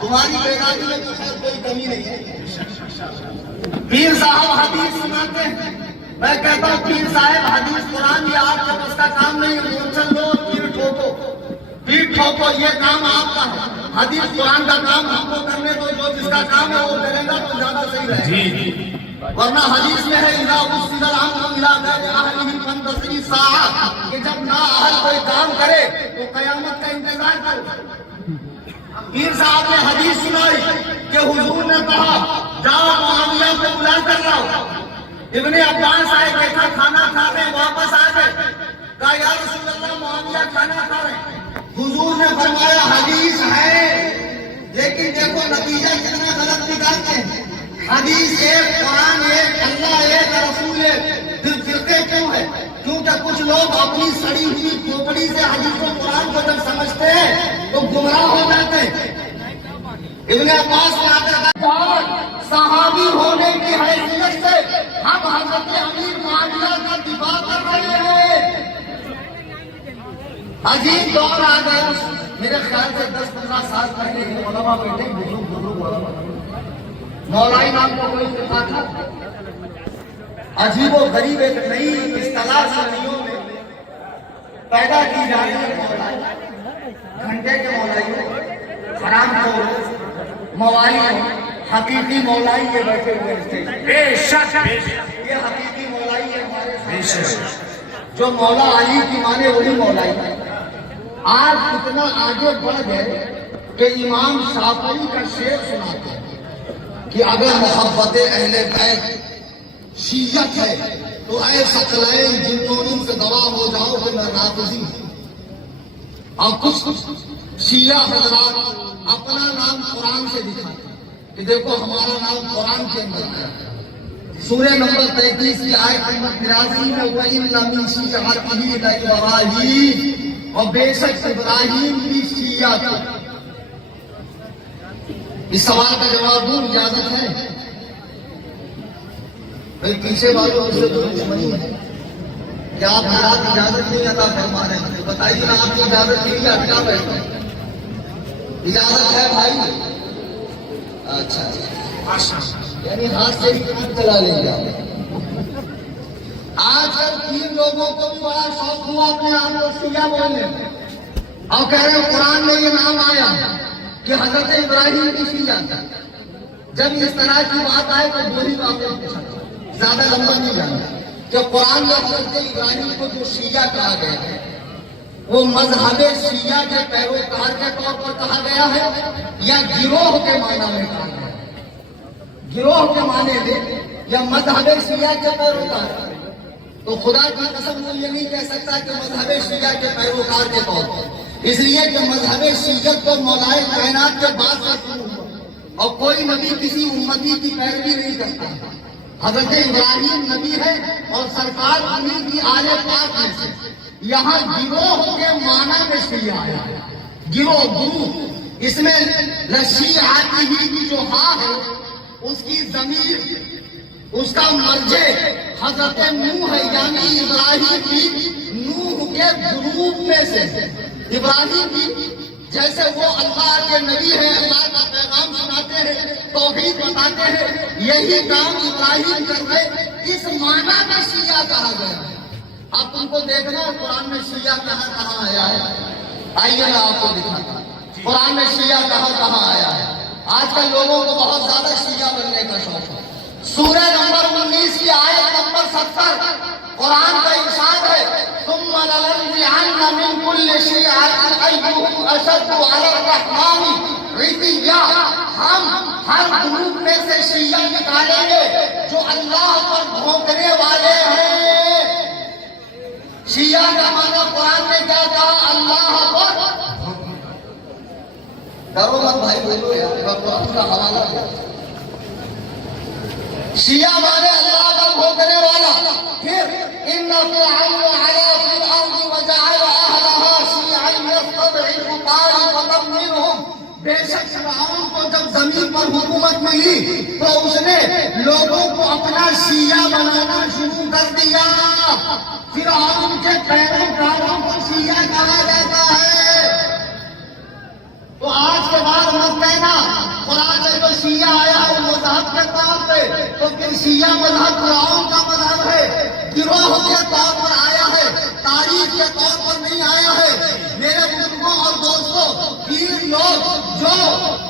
تمہاری بیداری میں تو خیر کوئی کمی نہیں ہے۔ پیر صاحب حدیث سناتے ہیں، میں کہتا ہوں پیر صاحب حدیث قرآن یہ آپ کے بس کا کام نہیں ہے، مورچل لو پیر ٹھوکو، پیر ٹھوکو، یہ کام آپ کا ہے۔ حدیث قرآن کا کام ہم کو کرنے دو، جو جس کا کام ہے وہ کرے گا تو زیادہ صحیح رہے گا۔ ورنہ حدیث میں ہے اذا وصل الامر الى غیر اہلہ فانتظروا الساعہ، کہ جب نااہل کوئی کام کرے تو قیامت کا انتظار کرو۔ پیر صاحب نے حدیث سنائی کہ حضور نے کہا جاؤ معاویہ کو بلا کر لاؤ۔ ابن عباس آئے، دیکھا کھانا کھا رہے، واپس آ گئے، کہا یا رسول اللہ معاویہ کھانا کھا رہے۔ حضور نے فرمایا حدیث ہے لیکن دیکھو نتیجہ کتنا غلط نکالتے ہیں۔ حدیث ایک، قرآن ایک، اللہ ایک، رسول ایک، پھر فرقے کیوں ہے؟ کیونکہ کچھ لوگ اپنی سڑی ہوئی کھوپڑی سے حدیث و قرآن کو جب سمجھتے ہیں تو گمراہ ہو جاتے ہیں۔ ابن عباس نے آ کر کہا صحابی ہونے کی حیثیت سے ہم حضرت امیر معاویہ کا دفاع کر رہے ہیں۔ عجیب دور آ گئے، میرے خیال سے 10-15 سال پہلے یہ علماء بیٹھے، بزرگ علماء، مولائی نام کو کوئی فرقہ تھا، عجیب و غریب ایک نئی اصطلاح سنیوں میں پیدا کی جا رہی ہے۔ مولائی گھنٹے کے مولائی، حرام خور مولائی، حقیقی مولائی یہ بیٹھے ہوئے اسٹیج، بے شک یہ حقیقی مولائی ہے ہمارے سامنے، جو مولا علی کی مانے وہی مولائی ہے۔ آج اتنا آگے بڑھ گئے کہ امام شافعی کا شعر سناتے ہیں کہ اگر محبت اہل بیت شیعت ہے تو اے ثقلین جنون سے دوا ہو جاؤ کہ میں نافذی ہوں۔ اور کچھ شیعہ حضرات اپنا نام قرآن سے دکھاتے ہیں کہ دیکھو ہمارا نام قرآن کے اندر ہے۔ سورہ نمبر 33 کی آیت نمبر 83 میں وَإِنَّ مِن شِيعَتِهِ لَإِبْرَاهِيمَ، اور بے شک ابراہیم کی شیعت۔ اس سوال کا جواب دوں، اجازت ہے؟ بھائی پیچھے والوں سے تو دشمنی ہے، کیا آپ حضرات اجازت نہیں عطا فرما رہے ہیں؟ بتائیے نا، آپ کی اجازت کے لیے اٹکا بیٹھے، اجازت ہے بھائی؟ اچھا یعنی ہاتھ سے ہی کام چلا لیں گے۔ آج کل 3 لوگوں کو بھی بڑا شوق ہوا اپنے آپ کو شیعہ بولنے میں، اور کہہ رہے ہیں قرآن میں یہ نام آیا کہ حضرت ابراہیم کی شیعت۔ جب اس طرح کی بات آئے تو بولی باتیں پوچھا، زیادہ لمبا نہیں جانا کہ قرآن میں حضرت ابراہیم کو جو شیعہ کہا گیا ہے وہ مذہب شیعہ کے پیروکار کے طور پر کہا گیا ہے یا گروہ کے معنی میں کہا گیا ہے؟ گروہ کے معنی میں یا مذہب شیعہ کے پیروکار؟ تو خدا کی قسم وہ یہ نہیں کہہ سکتا کہ مذہب شیعہ کے پیروکار کے طور پر، اس لیے کہ مذہب شیعت کو مولائے کائنات کے بعد سے شروع ہوا اور کوئی نبی کسی امتی کی پیروی نہیں کرتا۔ حضرت ابراہیم نبی ہے اور سرکار انہیں کی آل پاک میں سے۔ یہاں گروہ کے معنی میں شیعہ آیا، گروہ گروہ، اس میں شیعاتی کی جو ہاں ہے اس کی ضمیر، اس کا مرجع حضرت نوح ہے، یعنی ابراہیم بھی نوح کے گروپ میں سے۔ ابراہیم بھی جیسے وہ اللہ کے نبی ہیں، اللہ کا پیغام سناتے ہیں، توحید بتاتے ہیں، یہی کام ابراہیم کر رہے، اس معنی میں شیعہ کہا گیا ہے۔ اب تم کو دیکھنا ہے قرآن میں شیعہ کہاں آیا ہے، آئیے میں آپ کو دکھاتا ہوں قرآن میں شیعہ کہاں آیا ہے۔ آج کل لوگوں کو بہت زیادہ شیعہ بننے کا شوق ہے، سورہ نمبر 19 کی آیت نمبر 70 قرآن کا ارشاد ہے ثم لننزعن من كل شيعة أيهم أشد على الرحمن عتيا، ہم ہر گروپ میں سے شیعہ نکالیں گے جو اللہ پر بھونکنے والے ہیں۔ شیعہ کا معنی قرآن نے کیا کہا؟ اللہ پر۔ ڈرو مت بھائی، بولو یار، قرآن کا حوالہ ہے۔ شیعہ مانے اللہ کا بھونکنے والا۔ پھر ان فرعون علا فی الارض وجعل اہلها شیعا یستضعف طائفۃ منهم، بے شک فرعون کو جب زمین پر حکومت ملی تو اس نے لوگوں کو اپنا شیعہ بنانا شروع کر دیا۔ فرعون کے پیروکاروں کو شیعہ کہا جاتا ہے۔ تو آج کے بعد مت کہنا قرآن میں تو شیعہ آیا ہے مذہب کے طور پہ، تو پھر شیعہ مذہب فرعون کا مذہب ہے، گروہ کے طور پر آیا ہے، تاریخ کے طور پر نہیں آیا ہے۔ میرے بزرگوں اور دوستوں، 20 لوگ جو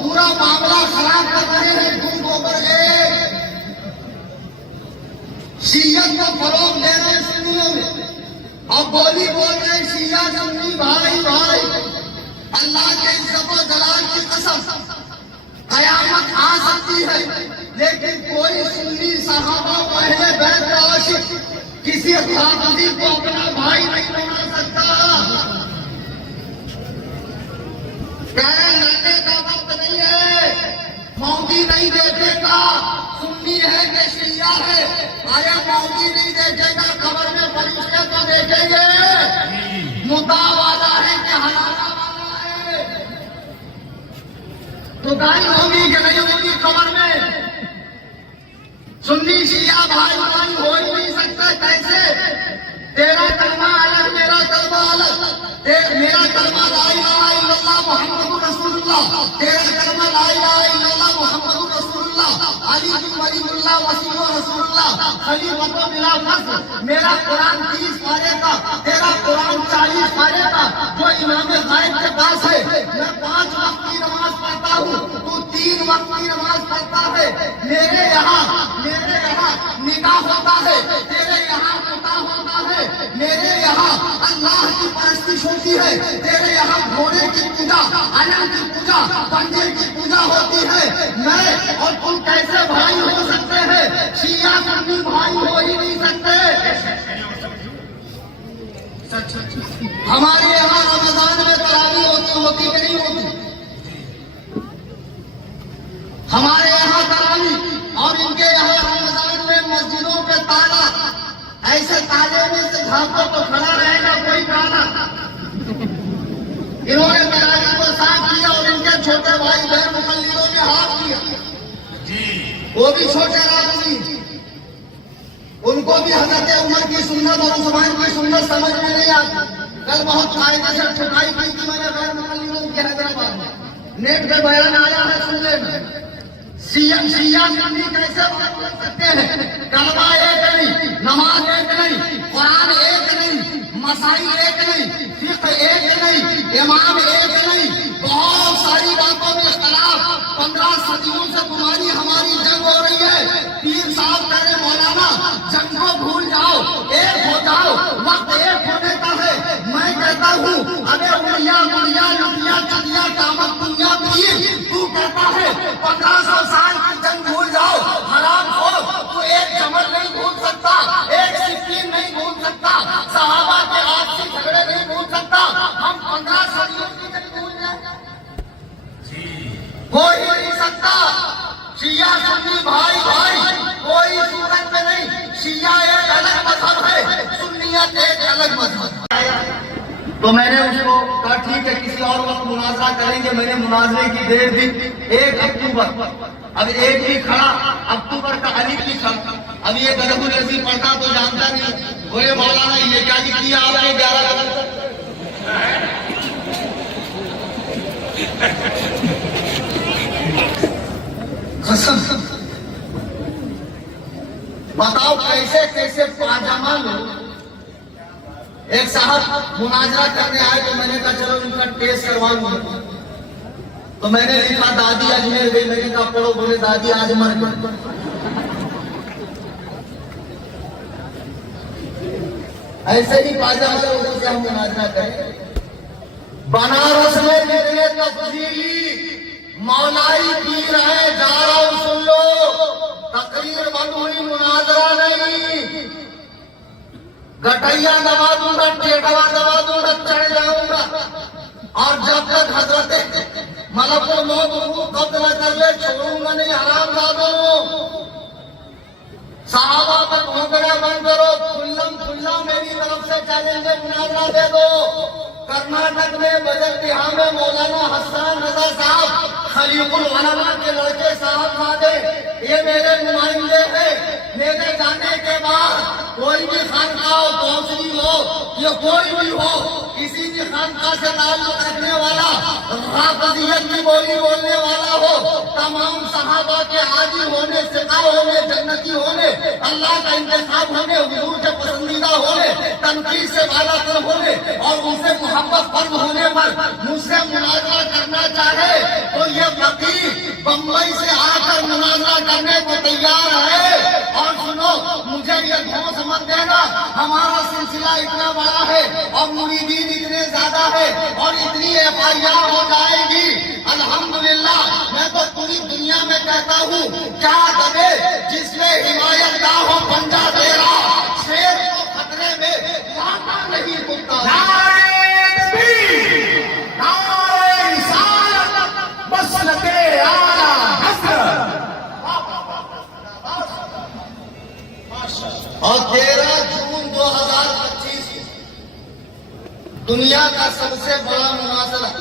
پورا معاملہ خراب کر رہے ہیں گم ہو کر ایک شیعت کو فروغ دے رہے ہیں سنیوں میں، اب بولی بول رہے ہیں شیعہ سنی بھائی بھائی۔ اللہ کے عزت و جلال کی قسم، قیامت آ سکتی ہے لیکن کوئی سنی صحابہ اہل بیت کا عاشق کسی رافضی کو اپنا بھائی نہیں بنا سکتا۔ لڑنے کا وقت نہیں ہے، مودی نہیں دیکھے گا سنی ہے کہ شیعہ ہے۔ آیا مودی نہیں دیکھے گا، خبر میں فرشتے کو دیکھیں گے، مدعا والا ہے کہ ہلانا والا ہے، تو گائی ہوگی کہ نہیں ہوگی خبر میں؟ سنی شیعہ بھائی بھائی ہو ہی نہیں سکتا۔ کیسے؟ تیرا کلمہ الگ میرا کلمہ الگ، میرا کلمہ لا الہ الا اللہ محمد رسول اللہ، تیرا کلمہ لا الہ الا اللہ محمد رسول اللہ، علی بن ولی اللہ وسیع رسول اللہ، خلیفۃ بلا فخر۔ میرا قرآن 30 پارے کا، تیرا قرآن 40 پارے کا، جو امام غائب کے پاس ہے۔ میں 5 وقت کی نماز پڑھتا ہوں، تو 3 وقت کی نماز پڑھتا ہے۔ میرے یہاں نکاح ہوتا ہے، تیرے یہاں نکاح ہوتا ہے۔ میرے یہاں اللہ کی پرستش ہوتی ہے، تیرے یہاں گھوڑے کی پوجا، علم کی پوجا، پنڈے کی پوجا ہوتی ہے۔ میں اور تم کیسے بھائی ہو سکتے ہیں؟ شیعہ سنی بھائی ہو ہی نہیں سکتے۔ ہمارے یہاں رمضان میں تراویح ہوتی کہ نہیں ہوتی؟ ہمارے یہاں تراویح، اور ان کے یہاں رمضان میں مسجدوں پہ تالا، ایسے تالے میں سے جھانکو تو کھڑا رہے گا کوئی تالا۔ انہوں نے تراویح کو صاف کیا اور ان کے چھوٹے بھائی غیر مقلدوں نے ہاتھ کیا، وہ بھی چھوٹے آدمی، ان کو بھی حضرت عمر کی سنت اور عثمان کی سنت سمجھ میں نہیں آتی۔ کل بہت قاعدے سے ٹھکائی کی تھی میں نے غیر مقلدوں کی حیدرآباد میں، نیٹ پہ بیان آیا ہے سننے میں۔ شیعہ سنی کیسے بات کر سکتے ہیں؟ کلمہ ایک نہیں، نماز ایک نہیں، قرآن ایک نہیں، مسائل ایک نہیں، فقہ ایک نہیں، امام ایک نہیں، بہت ساری باتوں میں اختلاف۔ 15 صدیوں سے تمہاری ہماری جنگ ہو رہی ہے، 3 سال پہلے مولانا جنگ کو بھول جاؤ، ایک ہو جاؤ، وقت ایک ہونے کا ہے۔ میں کہتا ہوں ارے اڑیا مڑیا لٹیا چلیا کامت دنیا پیر، تو کہتا ہے 1500 سال کی جنگ بھول جاؤ، حرام خور، تو ایک جمل نہیں بھول سکتا، ایک سکین نہیں بھول سکتا، صحابہ کے آپسی جھگڑے نہیں بھول سکتا۔ ہم 15 صدیوں کی جنگ بھول جائیں، ہو ہی نہیں سکتا۔ شیعہ سنی بھائی بھائی کوئی صورت میں نہیں، شیعہ ایک الگ مذہب ہے، سنیت ایک الگ مذہب ہے۔ تو میں نے اس کو کہا ٹھیک ہے کسی اور وقت مناظرہ کریں گے، میں نے مناظرے کی ڈیٹ دی 1 اکتوبر۔ اب 1 بھی کھڑا، اکتوبر کا علی بھی کھڑا۔ اب یہ غضب الرضی پڑھتا تو جانتا نہیں، بولے مولانا یہ کیا لکھ دیا آپ نے 11 اکتوبر؟ قسم بتاؤ کیسے کیسے پاجامہ لوگ۔ ایک صاحب مناظرہ کرنے آئے تو میں نے کہا چلو ان کا ٹیسٹ کرواؤں گا، تو میں نے لکھا دادی اجمیر گئی، میں نے کہا پڑھو، بولے دادی آج مر گئی۔ ایسے ہی باجا لوگوں سے ہم مناظرہ کریں. بنارس میں جتنے تفصیلی مولائی پیر ہیں جا رہا ہوں سن لو. تقریر بند ہوئی, مناظرہ نہیں. گٹھیا دبا دوں گا, ٹیٹوا دبا دوں گا, چڑھ جاؤں گا. اور جب تک حضرت ملک الموت کو قبض نہ کر لے چھوڑوں گا نہیں. حرام زادوں, صحابہ پر بھونکنا بند کرو. کھلا میری طرف سے چیلنج ہے, مناظرہ دے دو. کرناٹک میں بجٹ بہار میں مولانا حسان رضا صاحب خلیق العلماء کے لڑکے صاحب مادے, یہ میرے نمائندے ہیں. میرے جانے کے بعد کوئی بھی خانقاہ ہو, کوسری ہو یا کوئی بھی ہو, کسی بھی خانقاہ سے تعلق رکھنے والا, رافضیت کی بولی بولنے والا ہو, تمام صحابہ کے حاضر ہونے, ثقہ ہونے, جنتی ہونے, اللہ کا انتخاب ہونے, حضور کے پسندیدہ ہونے, تنقید سے بالا تر ہونے اور ان سے محبت فرض ہونے پر مجھ سے مناظرہ کرنا چاہے تو یہ فقیر بمبئی سے آ کر مناظرہ کرنے کو تیار ہے. اور سنو, مجھے یہ دھوس مت دینا, ہمارا سلسلہ اتنا بڑا ہے اور مریدین اتنے زیادہ ہے اور اتنی FIR ہو جائے گی. الحمدللہ میں تو پوری دنیا میں کہتا ہوں, کیا دبے جس میں حمایت گاہ ہو پنجا تیرا, شیر کو خطرے میں لاتا نہیں کتا. اور 13 جون 2025 دنیا کا سب سے بڑا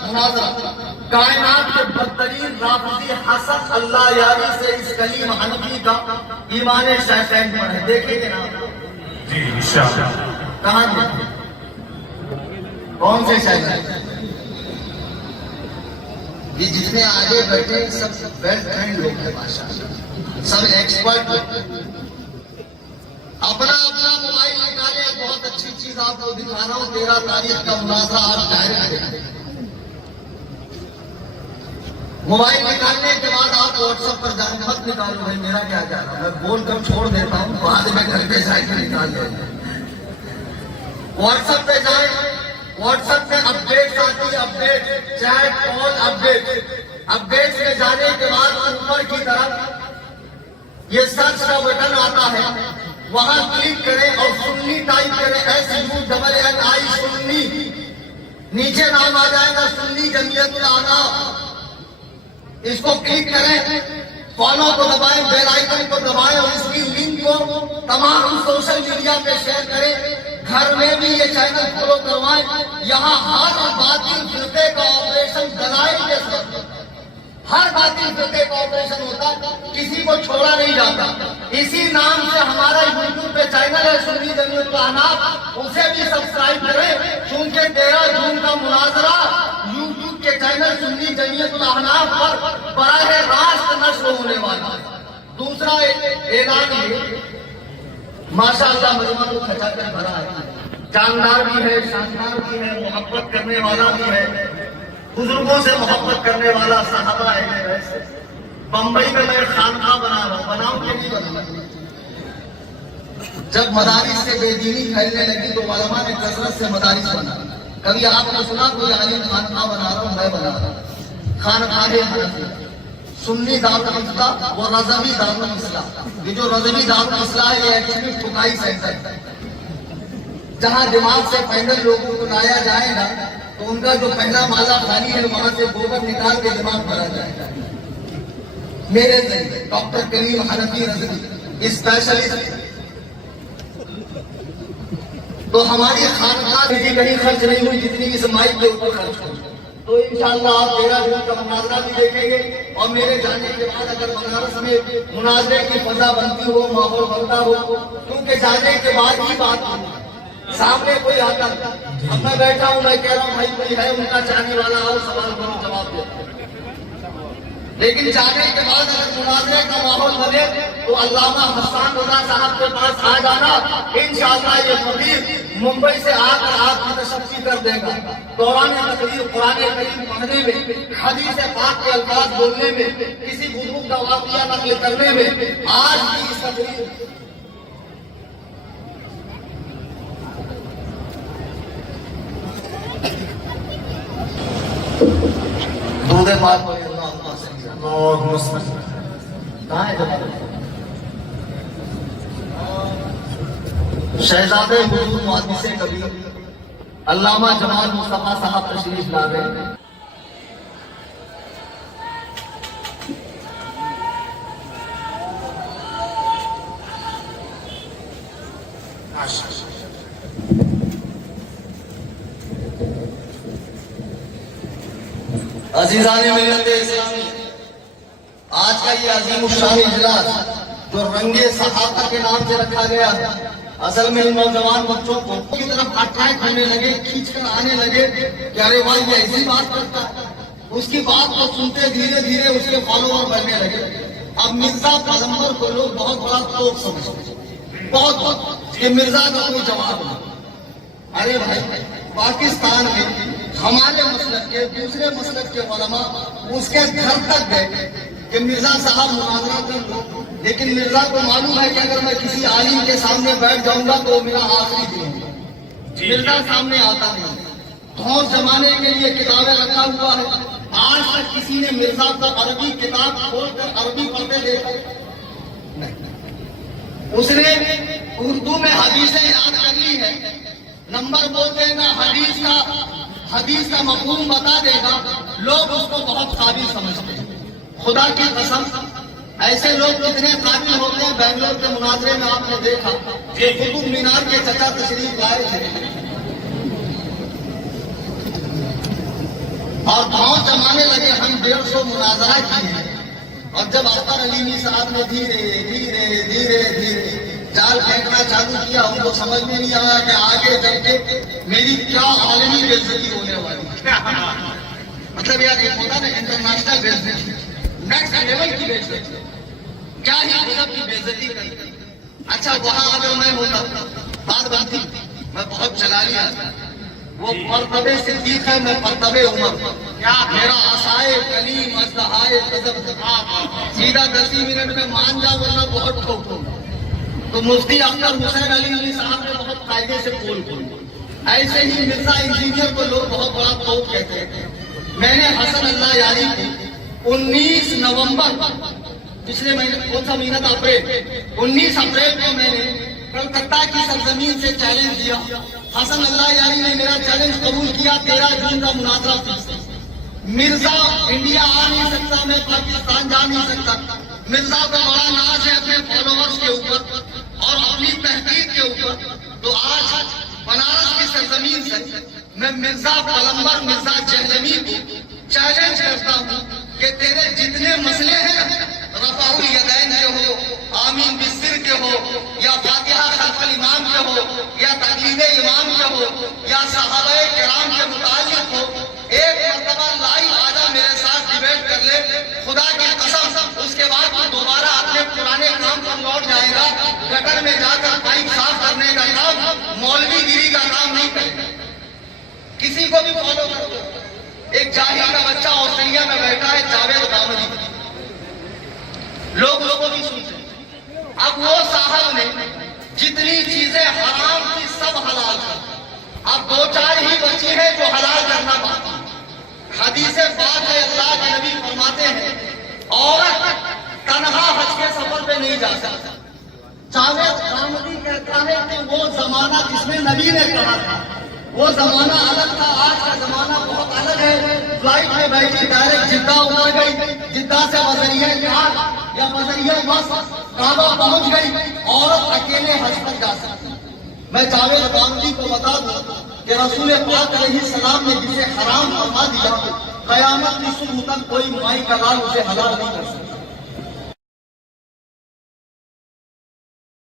مناظرہ کائنات کے بدترین رافضی حسن اللہ یاری سے اس کلیم حنفی کا ایمان شیخین پر ہے. دیکھیں گے نا جی انشاءاللہ. کہاں دیکھیں, کون سے شیخین؟ یہ جتنے آگے بیٹھے سب ویل ٹرینڈ لوگ ہیں ماشاءاللہ, سب ایکسپرٹ لوگ. اپنا موبائل نکالے, بہت اچھی چیز آپ کو دکھا رہا ہوں. 13 تاریخ کا مناظرہ آپ ڈائریکٹ دیکھیں. موبائل نکالنے کے بعد آپ واٹس ایپ پر جائیں, مت نکالو بھائی, میرا کیا جا رہا ہے, میں بول کر چھوڑ دیتا ہوں, بعد میں گھر پہ جا کے نکال لیتے ہیں. واٹس ایپ پہ جائیں, واٹس ایپ پہ اپڈیٹ آتی ہے, اپڈیٹ, چیٹ, کال, اپڈیٹ. اپڈیٹ میں جانے کے بعد اوپر کی طرف یہ سرچ کا بٹن آتا ہے, وہاں کلک کریں اور سنی ٹائپ کریں, SUNNI. سنی, نیچے نام آ جائے گا سنی جمعیت الاعلام. اس کو کلک کریں, فالو کو دبائیں, بیل آئیکن کو دبائیں اور اس کی لنک کو تمام سوشل میڈیا پہ شیئر کریں. گھر میں بھی یہ چینل فالو کروائیں. یہاں ہر باطل فرقے کا آپریشن دلائل کے ساتھ, ہر باطل فرقے کا آپریشن ہوتا ہے, کسی کو چھوڑا نہیں جاتا. اسی نام سے ہمارا یوٹیوب پہ چینل ہے سنی جمعیت الاعلام, اسے بھی سبسکرائب کریں. چونکہ 13 جون کا مناظرہ یوٹیوب کے چینل سنی جمعیت الاعلام پر براہ راست نشر ہونے والا ہے. دوسرا اعلان یہ, ماشاءاللہ مجمع کو کھچا کر بھرا ہے, جاندار بھی ہے, شاندار بھی ہے, محبت کرنے والا بھی ہے, بزرگوں سے محبت کرنے والا صحابہ ہے. بمبئی میں میں خانقاہ بنا رہا ہوں, بناؤں کہ نہیں بناؤں. جب مدارس سے بے دینی پھیلنے لگی تو علماء نے کثرت سے مدارس بنا. کبھی آپ نے سنا کوئی عالم خانقاہ بنا رہا ہوں, میں بنا رہا ہوں. خانقاہ حنفی, سنی دارالفلاح و رضوی دارالفلاح. یہ جو رضوی دارالفلاح ہے یہ ایکچولی ٹھکائی سینٹر ہے, جہاں دماغ سے پینڈل لوگوں کو لایا جائے گا تو ان کا جو پہلا مالا خالی ہے وہاں سے گوبر نکال کے دماغ بھرا جائے گا. میرے ذریعے ڈاکٹر کلیم حنفی رضوی اسپیشلسٹ. تو ہماری خانقاہ کہیں خرچ نہیں ہوئی جتنی اس مائک کے اوپر خرچ ہوئی. تو انشاءاللہ آپ 13 جون کا مناظرہ بھی دیکھیں گے. اور میرے جانے کے بعد اگر بنارس میں مناظرے کی فضا بنتی ہو, ماحول بنتا ہو, کیونکہ جانے کے بعد ہی بات ہوئی, سامنے کوئی آتا. اب میں بیٹھا ہوں, میں کہہ رہا ہوں بھائی کوئی ہے ان کا چاہنے والا ہو, سوال کرو, جواب دو. لیکن جانے کے بعد اگر مناظرے کا ماحول بنے تو علامہ حسان رضا صاحب کے پاس آ جانا. انشاءاللہ یہ فقیر ممبئی سے آ کر آپ کی تشفی کر دے گا. دوران تقریر قرآن کریم پڑھنے میں, حدیث پاک کے الفاظ بولنے میں, کسی بزرگ کا واقعہ نقل کرنے میں, آج کی اس تقریر درود پاک پڑھیں اللہم صلی اللہ اللهم صل کہاں ہے جناب شہزادے حضور محدث کبیر علامہ جمال مصطفیٰ صاحب تشریف لا گئے. عزیزان ملت اسلامی، آج کا یہ عظیم الشان اجلاس جو رنگ صحابہ کے نام سے رکھا گیا، اصل میں ان نوجوان بچوں کو کی طرف اٹریکٹ ہونے لگے، کھینچ کر آنے لگے کہ ارے بھائی یہ ایسی بات کرتا ہے. اس کی بات کو سنتے دھیرے دھیرے اس کے فالوور بننے لگے. اب مرزا پیغمبر کو لوگ بہت بڑا توپ سمجھتے ہیں، بہت کہ مرزا کا کوئی جواب نہیں. ارے بھائی پاکستان میں ہمارے مسلک کے دوسرے مسلک کے علماء اس کے گھر تک گئے کہ مرزا صاحب مناظرہ کر لو، لیکن مرزا کو معلوم ہے کہ اگر میں کسی عالم کے سامنے بیٹھ جاؤں گا تو میرا آخری دن ہوگا. مرزا سامنے آتا نہیں. بہت زمانے کے لیے کتابیں رکھا ہوا ہے. آج تک کسی نے مرزا کو عربی کتاب کھول کر عربی پڑھتے دیکھا نہیں. اس نے اردو میں حدیثیں یاد کر لی ہے، نمبر بول دے گا، حدیث کا مفہوم بتا دے گا. لوگ اس کو بہت قابل سمجھتے ہیں. خدا کی قسم ایسے لوگ کتنے قابل ہوتے ہیں. بنگلور کے مناظرے میں آپ نے دیکھا کہ قطب مینار کے چچا تشریف لائے تھے اور بہت جمانے لگے ہم 150 مناظرہ کیے. اور جب اختر علیمی صاحب نے دھیرے دھیرے دھیرے دھیرے جال پھینکنا چالو کیا، ان کو سمجھ میں نہیں آیا کہ آگے چل کے میری کیا عالمی بے عزتی ہونے والی. مطلب یار یہ ہوتا نا انٹرنیشنل بے عزتی، نیکسٹ لیول کی بے عزتی، کیا ہی مذہب کی بے عزتی کرتی. اچھا وہاں اگر میں ہوتا بات بنتی، میں بہت جلالی آتا. وہ مرتبے صدیق ہے، میں مرتبے عمر. میرا عصائے کلیم ازدہائے غضب، سیدھا 10 منٹ میں مان جا ورنہ بہت ٹھوک. تو مفتی اختر حسین علی صاحب نے بہت قاعدے سے بول بول. ایسے ہی مرزا انجینئر کو لوگ بہت بڑا توپ کہتے ہیں. میں نے حسن اللہ یاری کو 19 نومبر پچھلے مہینے، کون سا مہینہ تھا؟ اپریل. 19 اپریل کو میں نے کلکتہ کی سرزمین سے چیلنج دیا. حسن اللہ یاری نے میرا چیلنج قبول کیا. 13 جون کا مناظرہ فکس. مرزا انڈیا آ نہیں سکتا، میں پاکستان جا نہیں سکتا. مرزا کا بڑا ناز ہے اپنے فالوورز کے اوپر اور اپنی تحقیق کے اوپر. تو آج بنارس کی سرزمین سے میں مرزا پیغمبر مرزا جہلمی کو چیلنج کرتا ہوں کہ تیرے جتنے مسئلے ہیں، رفع الیدین کے ہو، آمین بالسر کے ہو، یا فاتحہ خلف الامام کے ہو، یا تقلید امام کے ہو، یا صحابہ کرام کے متعلق ہو، ایک مرتبہ لائیو آجا میرے ساتھ ڈیبیٹ کر لے. خدا کی قسم اس کے بعد وہ دوبارہ اپنے پرانے کام پر لوٹ جائے گا. گٹر میں جا کر پائپ صاف کرنے کا کام، مولوی گیری کا کام نہیں کرے گا. کسی کو بھی فالو کر دو. ایک جاہل کا بچہ آسٹریلیا میں بیٹھا ہے، جاوید غامدی، لوگوں بھی سنتے. اب وہ صاحب نے جتنی چیزیں حرام تھی سب حلال کر. اب 2-4 ہی بچی ہے جو حلال کرنا باقی. حدیث پاک ہے، اللہ کے نبی فرماتے ہیں عورت تنہا حج کے سفر پہ نہیں جا سکتا. جاوید غامدی کہتا ہے کہ وہ زمانہ جس میں نبی نے کہا تھا وہ زمانہ الگ تھا، آج کا زمانہ بہت الگ ہے. فلائٹ میں بیٹھی ڈائریکٹ جدہ اتر گئی، جدہ سے بذریعہ جہاز یا بذریعہ بس کعبہ پہنچ گئی. عورت اکیلے حج پر جا سکتی. میں جاوید غامدی کو بتا دوں کہ رسول پاک علیہ السلام نے جسے حرام فرما دیا، قیامت کی صبح تک کوئی مائی کا لال اسے حلال نہیں کر سکتا.